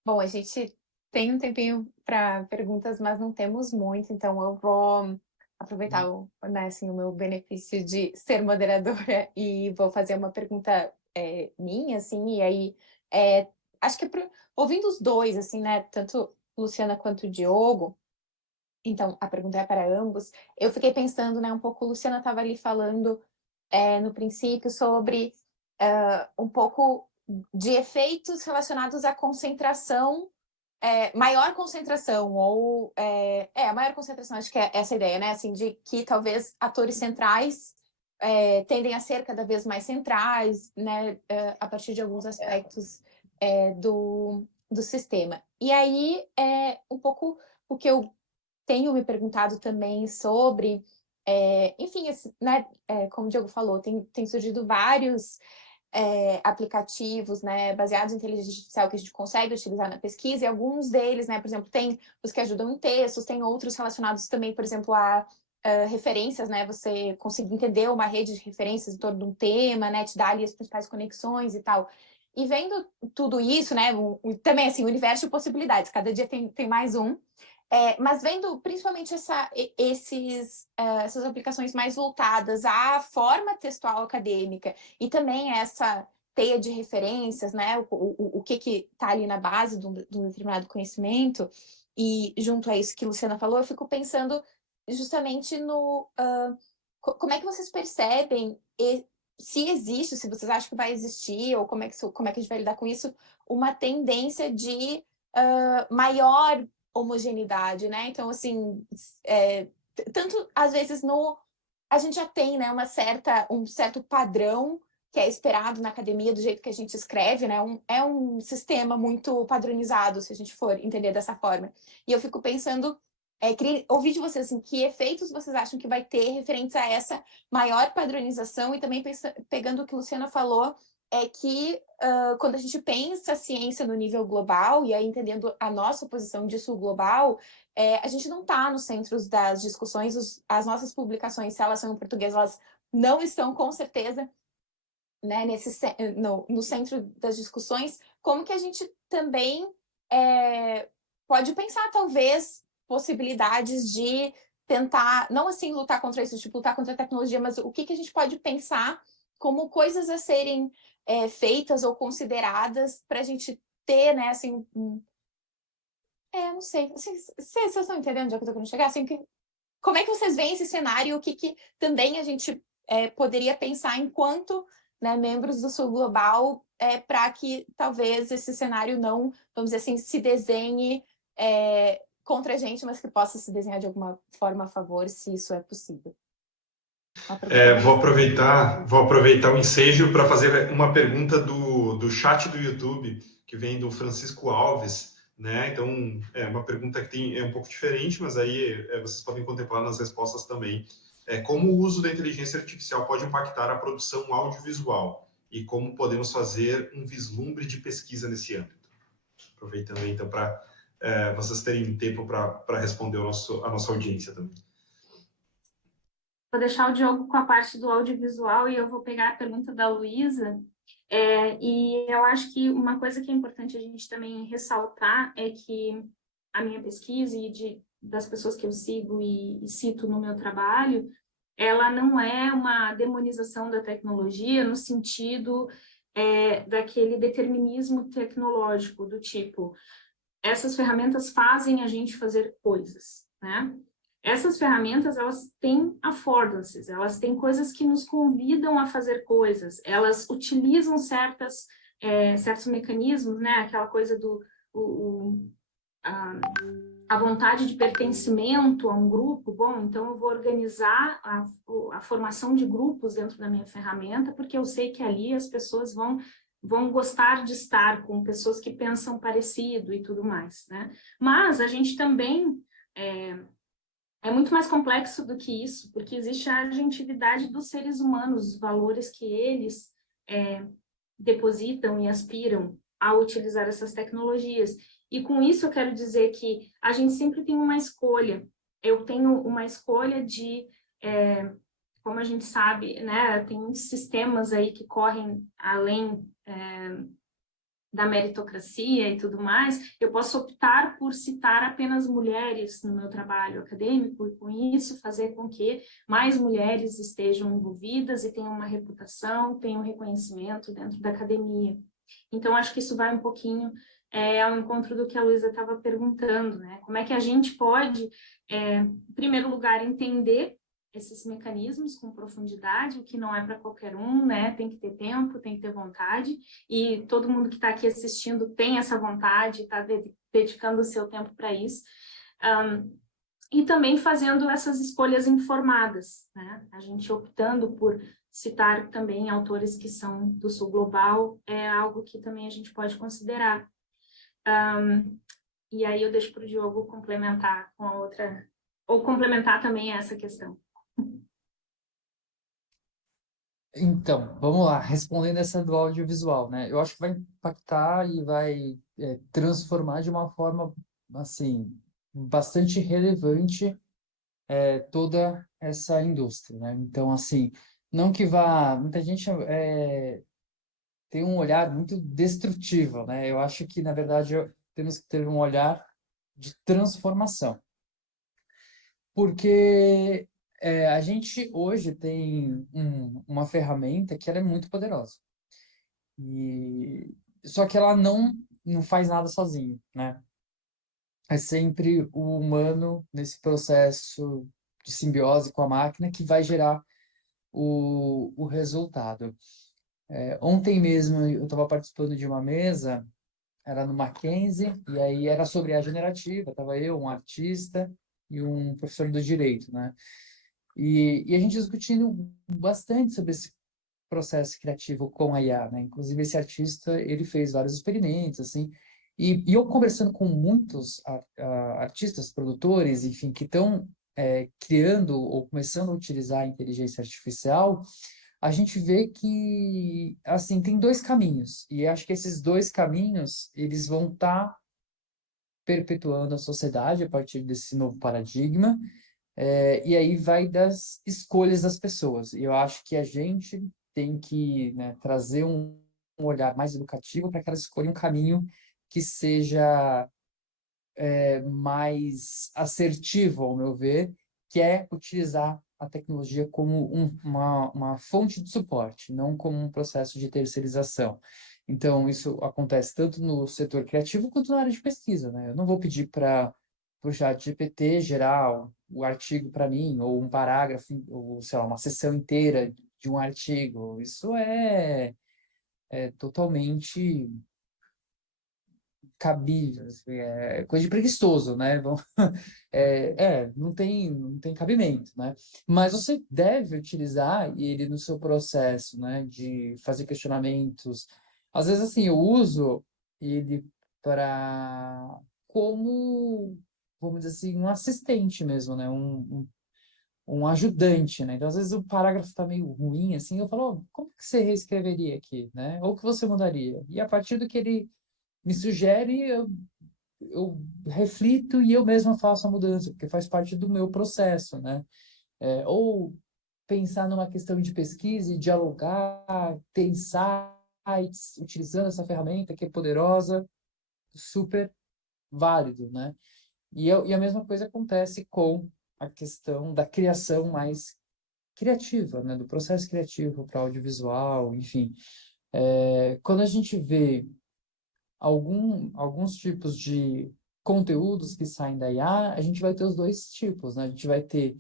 Bom, a gente tem um tempinho para perguntas, mas não temos muito, então eu vou aproveitar né, assim, o meu benefício de ser moderadora e vou fazer uma pergunta minha, assim, e aí acho que ouvindo os dois, assim, né, tanto Luciana quanto o Diogo, então a pergunta é para ambos, eu fiquei pensando, né, um pouco, Luciana estava ali falando no princípio sobre um pouco de efeitos relacionados à concentração, maior concentração, ou a maior concentração, acho que é essa a ideia, né? Assim, de que talvez atores centrais tendem a ser cada vez mais centrais, né? A partir de alguns aspectos do sistema. E aí, um pouco o que eu tenho me perguntado também sobre, enfim, né, como o Diogo falou, tem surgido vários aplicativos, né, baseados em inteligência artificial que a gente consegue utilizar na pesquisa, e alguns deles, né, por exemplo, tem os que ajudam em textos, tem outros relacionados também, por exemplo, a referências, né, você conseguir entender uma rede de referências em torno de um tema, né, te dá ali as principais conexões e tal. E vendo tudo isso, né, também, assim, o universo de possibilidades, cada dia tem mais um, mas vendo principalmente essas aplicações mais voltadas à forma textual acadêmica e também essa teia de referências, né, o que está ali na base de um determinado conhecimento, e junto a isso que a Luciana falou, eu fico pensando justamente no como é que vocês percebem, se existe, se vocês acham que vai existir, ou como é que a gente vai lidar com isso, uma tendência de maior homogeneidade, né? Então, assim, tanto às vezes a gente já tem, né, um certo padrão que é esperado na academia do jeito que a gente escreve, né? É um sistema muito padronizado, se a gente for entender dessa forma. E eu fico pensando, queria ouvir de vocês, assim, que efeitos vocês acham que vai ter referentes a essa maior padronização, e também pegando o que a Luciana falou, que quando a gente pensa a ciência no nível global, e aí entendendo a nossa posição disso global, a gente não está no centro das discussões, as nossas publicações, se elas são em português, elas não estão, com certeza, né, no centro das discussões. Como que a gente também pode pensar, talvez, possibilidades de tentar, não assim lutar contra isso, tipo lutar contra a tecnologia, mas o que a gente pode pensar como coisas a serem feitas ou consideradas para a gente ter, né, assim, não sei, vocês estão entendendo onde é que eu estou querendo chegar? Assim, como é que vocês veem esse cenário, o que também a gente poderia pensar enquanto, né, membros do Sul Global, para que talvez esse cenário não, vamos dizer assim, se desenhe contra a gente, mas que possa se desenhar de alguma forma a favor, se isso é possível. Vou aproveitar o ensejo para fazer uma pergunta do chat do YouTube, que vem do Francisco Alves, né? Então, é uma pergunta que é um pouco diferente, mas aí vocês podem contemplar nas respostas também. Como o uso da inteligência artificial pode impactar a produção audiovisual e como podemos fazer um vislumbre de pesquisa nesse âmbito? Aproveitando aí, então, para vocês terem tempo para responder a nossa audiência também. Vou deixar o Diogo com a parte do audiovisual e eu vou pegar a pergunta da Luísa. E eu acho que uma coisa que é importante a gente também ressaltar é que a minha pesquisa e das pessoas que eu sigo e cito no meu trabalho, ela não é uma demonização da tecnologia no sentido daquele determinismo tecnológico, do tipo, essas ferramentas fazem a gente fazer coisas, né? Essas ferramentas, elas têm affordances, elas têm coisas que nos convidam a fazer coisas, elas utilizam certos mecanismos, né? Aquela coisa a vontade de pertencimento a um grupo. Bom, então eu vou organizar a formação de grupos dentro da minha ferramenta, porque eu sei que ali as pessoas vão gostar de estar com pessoas que pensam parecido e tudo mais, né? Mas a gente também é muito mais complexo do que isso, porque existe a agentividade dos seres humanos, os valores que eles depositam e aspiram a utilizar essas tecnologias. E com isso eu quero dizer que a gente sempre tem uma escolha. Eu tenho uma escolha de, como a gente sabe, né, tem sistemas aí que correm além da meritocracia e tudo mais. Eu posso optar por citar apenas mulheres no meu trabalho acadêmico e, com isso, fazer com que mais mulheres estejam envolvidas e tenham uma reputação, tenham reconhecimento dentro da academia. Então, acho que isso vai um pouquinho ao encontro do que a Luísa estava perguntando, né? Como é que a gente pode, em primeiro lugar, entender esses mecanismos com profundidade, o que não é para qualquer um, né? Tem que ter tempo, tem que ter vontade, e todo mundo que está aqui assistindo tem essa vontade, está dedicando o seu tempo para isso. E também fazendo essas escolhas informadas, né? A gente optando por citar também autores que são do Sul Global é algo que também a gente pode considerar. E aí eu deixo para o Diogo complementar com a outra ou complementar também essa questão. Então, vamos lá, respondendo essa do audiovisual, né? Eu acho que vai impactar e vai transformar de uma forma, assim, bastante relevante toda essa indústria, né? Então, assim, não que vá... Muita gente tem um olhar muito destrutivo, né? Eu acho que, na verdade, temos que ter um olhar de transformação. Porque a gente hoje tem uma ferramenta que ela é muito poderosa. Só que ela não faz nada sozinho, né? É sempre o humano nesse processo de simbiose com a máquina que vai gerar o resultado. Ontem mesmo eu estava participando de uma mesa, era no Mackenzie, e aí era sobre a generativa. Estava eu, um artista e um professor do direito, né? E a gente discutindo bastante sobre esse processo criativo com a IA, né? Inclusive, esse artista, ele fez vários experimentos, assim, e eu conversando com muitos artistas, produtores, enfim, que estão criando ou começando a utilizar a inteligência artificial, a gente vê que, assim, tem dois caminhos, e acho que esses dois caminhos, eles vão estar perpetuando a sociedade a partir desse novo paradigma, e aí vai das escolhas das pessoas. E eu acho que a gente tem que, né, trazer um olhar mais educativo para que elas escolham um caminho que seja mais assertivo, ao meu ver, que é utilizar a tecnologia como uma fonte de suporte, não como um processo de terceirização. Então, isso acontece tanto no setor criativo quanto na área de pesquisa, né? Eu não vou pedir para o ChatGPT gerar o artigo para mim, ou um parágrafo, ou, sei lá, uma seção inteira de um artigo. Isso é totalmente cabível, assim, é coisa de preguiçoso, né? Não tem cabimento, né? Mas você deve utilizar ele no seu processo, né? De fazer questionamentos. Às vezes, assim, eu uso ele para como, vamos dizer assim, um assistente mesmo, né? Um ajudante, né? Então, às vezes o parágrafo está meio ruim, assim, eu falo, "Oh, como que você reescreveria aqui, né? Ou o que você mudaria?" E a partir do que ele me sugere, eu reflito e eu mesma faço a mudança, porque faz parte do meu processo, né? Ou pensar numa questão de pesquisa e dialogar, ter insights, utilizando essa ferramenta que é poderosa, super válido, né? E a mesma coisa acontece com a questão da criação mais criativa, né? Do processo criativo para audiovisual, enfim. Quando a gente vê alguns tipos de conteúdos que saem da IA, a gente vai ter os dois tipos, né? A gente vai ter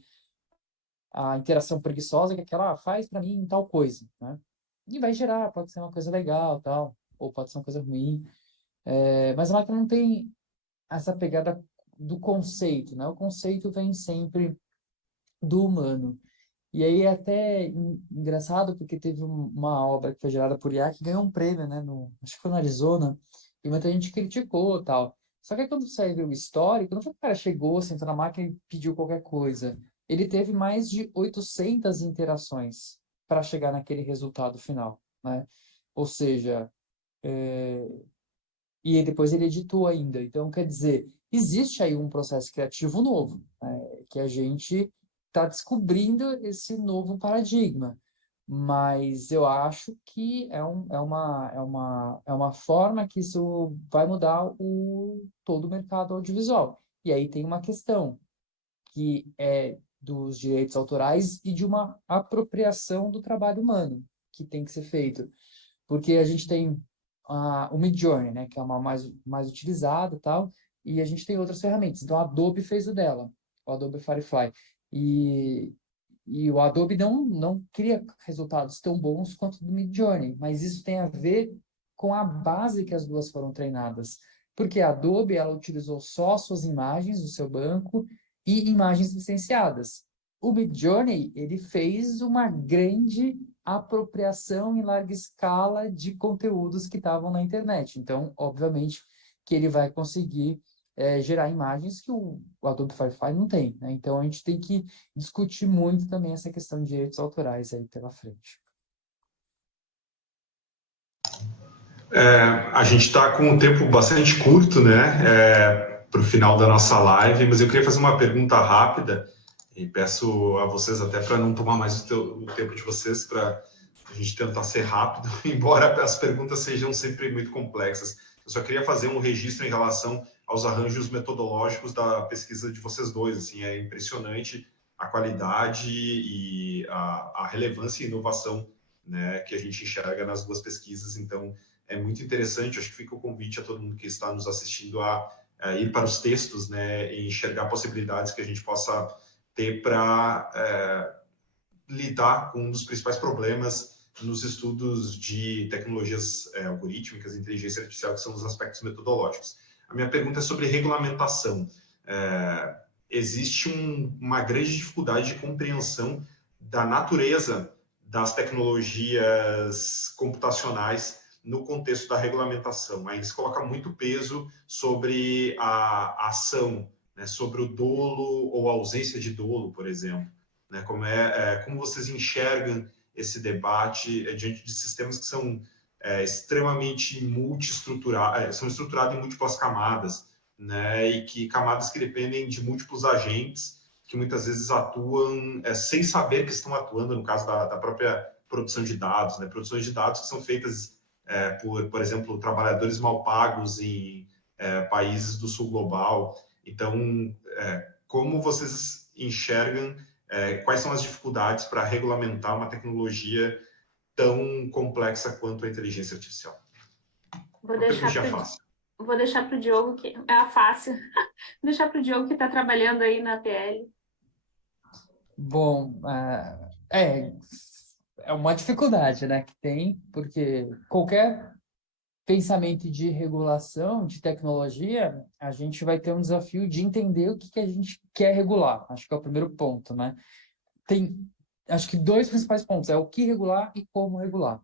a interação preguiçosa, que é aquela, faz para mim tal coisa, né? E vai gerar, pode ser uma coisa legal, tal, ou pode ser uma coisa ruim. Mas a máquina não tem essa pegada do conceito, né? O conceito vem sempre do humano. E aí é até engraçado, porque teve uma obra que foi gerada por IA que ganhou um prêmio, né? Acho que foi no Arizona, e muita gente criticou tal. Só que aí quando você vê o histórico, não foi que o cara chegou, sentou na máquina e pediu qualquer coisa. Ele teve mais de 800 interações para chegar naquele resultado final, né? Ou seja, e aí depois ele editou ainda. Então, quer dizer, existe aí um processo criativo novo, né, que a gente está descobrindo esse novo paradigma. Mas eu acho que é uma forma que isso vai mudar todo o mercado audiovisual. E aí tem uma questão, que é dos direitos autorais e de uma apropriação do trabalho humano, que tem que ser feito. Porque a gente tem o Midjourney, né, que é uma mais utilizada e tal, e a gente tem outras ferramentas. Então, a Adobe fez o dela, o Adobe Firefly. E, e o Adobe não cria resultados tão bons quanto o do Midjourney, mas isso tem a ver com a base que as duas foram treinadas. Porque a Adobe, ela utilizou só suas imagens do seu banco e imagens licenciadas. O Midjourney, ele fez uma grande apropriação em larga escala de conteúdos que estavam na internet. Então, obviamente, que ele vai conseguir gerar imagens que o Adobe Firefly não tem, né? Então, a gente tem que discutir muito também essa questão de direitos autorais aí pela frente. A gente está com um tempo bastante curto, né, para o final da nossa live, mas eu queria fazer uma pergunta rápida e peço a vocês até para não tomar mais o tempo de vocês, para a gente tentar ser rápido, embora as perguntas sejam sempre muito complexas. Eu só queria fazer um registro em relação aos arranjos metodológicos da pesquisa de vocês dois. Assim, é impressionante a qualidade e a relevância e inovação, né, que a gente enxerga nas duas pesquisas. Então, é muito interessante. Acho que fica o convite a todo mundo que está nos assistindo a ir para os textos, né, e enxergar possibilidades que a gente possa ter para lidar com um dos principais problemas nos estudos de tecnologias algorítmicas e inteligência artificial, que são os aspectos metodológicos. A minha pergunta é sobre regulamentação. Existe uma grande dificuldade de compreensão da natureza das tecnologias computacionais no contexto da regulamentação. Aí eles colocam muito peso sobre a ação, né, sobre o dolo ou a ausência de dolo, por exemplo. Né, como vocês enxergam esse debate diante de sistemas que são extremamente multiestruturados, são estruturados em múltiplas camadas, né, e que camadas que dependem de múltiplos agentes que muitas vezes atuam sem saber que estão atuando, no caso da própria produção de dados, né, produções de dados que são feitas por exemplo, trabalhadores mal pagos em países do sul global. Então, como vocês enxergam quais são as dificuldades para regulamentar uma tecnologia tão complexa quanto a inteligência artificial? Vou deixar para o Diogo, que é a fácil. Vou deixar para o Diogo, que está trabalhando aí na PL. Bom, é uma dificuldade, né, que tem, porque qualquer pensamento de regulação, de tecnologia, a gente vai ter um desafio de entender o que a gente quer regular. Acho que é o primeiro ponto, né? Tem, acho que dois principais pontos, é o que regular e como regular.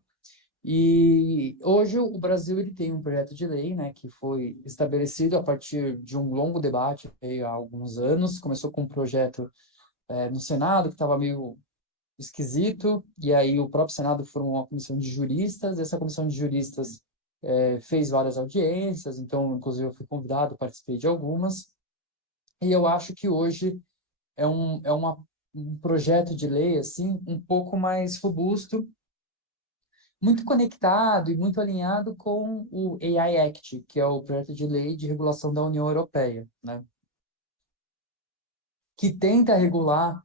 E hoje o Brasil ele tem um projeto de lei, né, que foi estabelecido a partir de um longo debate há alguns anos. Começou com um projeto no Senado que estava meio esquisito, e aí o próprio Senado formou uma comissão de juristas. Essa comissão de juristas fez várias audiências, então, inclusive, eu fui convidado, participei de algumas, e eu acho que hoje é um projeto de lei, assim, um pouco mais robusto, muito conectado e muito alinhado com o AI Act, que é o projeto de lei de regulação da União Europeia, né? Que tenta regular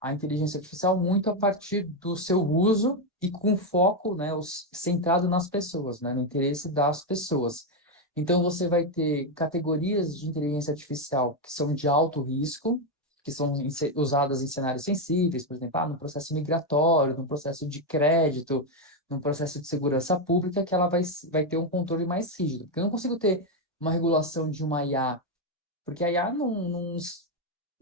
a inteligência artificial muito a partir do seu uso e com foco, né, centrado nas pessoas, né, no interesse das pessoas. Então, você vai ter categorias de inteligência artificial que são de alto risco, que são usadas em cenários sensíveis, por exemplo, no processo migratório, no processo de crédito, no processo de segurança pública, que ela vai ter um controle mais rígido. Porque eu não consigo ter uma regulação de uma IA, porque a IA não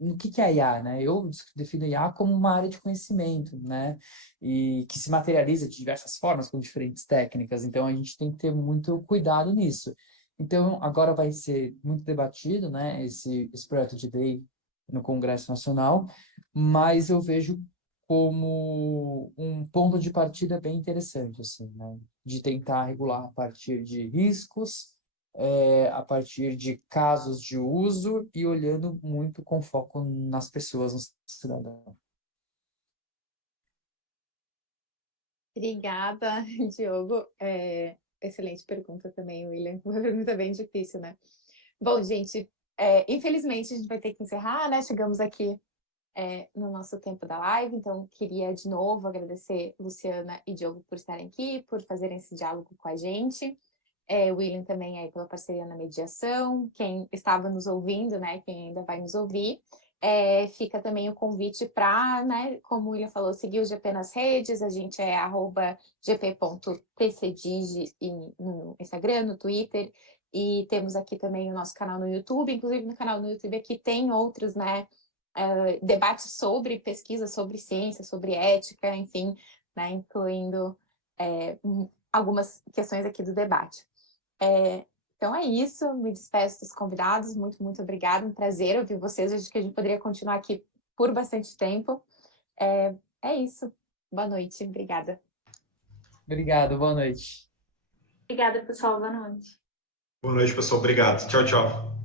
o que é a IA, né? Eu defino a IA como uma área de conhecimento, né? E que se materializa de diversas formas, com diferentes técnicas. Então, a gente tem que ter muito cuidado nisso. Então, agora vai ser muito debatido, né? Esse projeto de lei no Congresso Nacional, mas eu vejo como um ponto de partida bem interessante, assim, né? De tentar regular a partir de riscos, a partir de casos de uso e olhando muito com foco nas pessoas, no cidadão. Obrigada, Diogo. Excelente pergunta também, William. Uma pergunta bem difícil, né? Bom, gente, infelizmente a gente vai ter que encerrar, né? Chegamos aqui no nosso tempo da live, então queria de novo agradecer Luciana e Diogo por estarem aqui, por fazerem esse diálogo com a gente. William também aí pela parceria na mediação, quem estava nos ouvindo, né, quem ainda vai nos ouvir, fica também o convite para, né, como o William falou, seguir o GP nas redes. A gente é @gp.tcdig no Instagram, no Twitter, e temos aqui também o nosso canal no YouTube. Inclusive no canal no YouTube aqui tem outros, né, debates sobre pesquisa, sobre ciência, sobre ética, enfim, né, incluindo algumas questões aqui do debate. Então é isso, me despeço dos convidados, muito, muito obrigada, um prazer ouvir vocês, acho que a gente poderia continuar aqui por bastante tempo. É isso, boa noite, obrigada. Obrigado, boa noite. Obrigada, pessoal. Boa noite. Boa noite, pessoal. Obrigado. Tchau, tchau.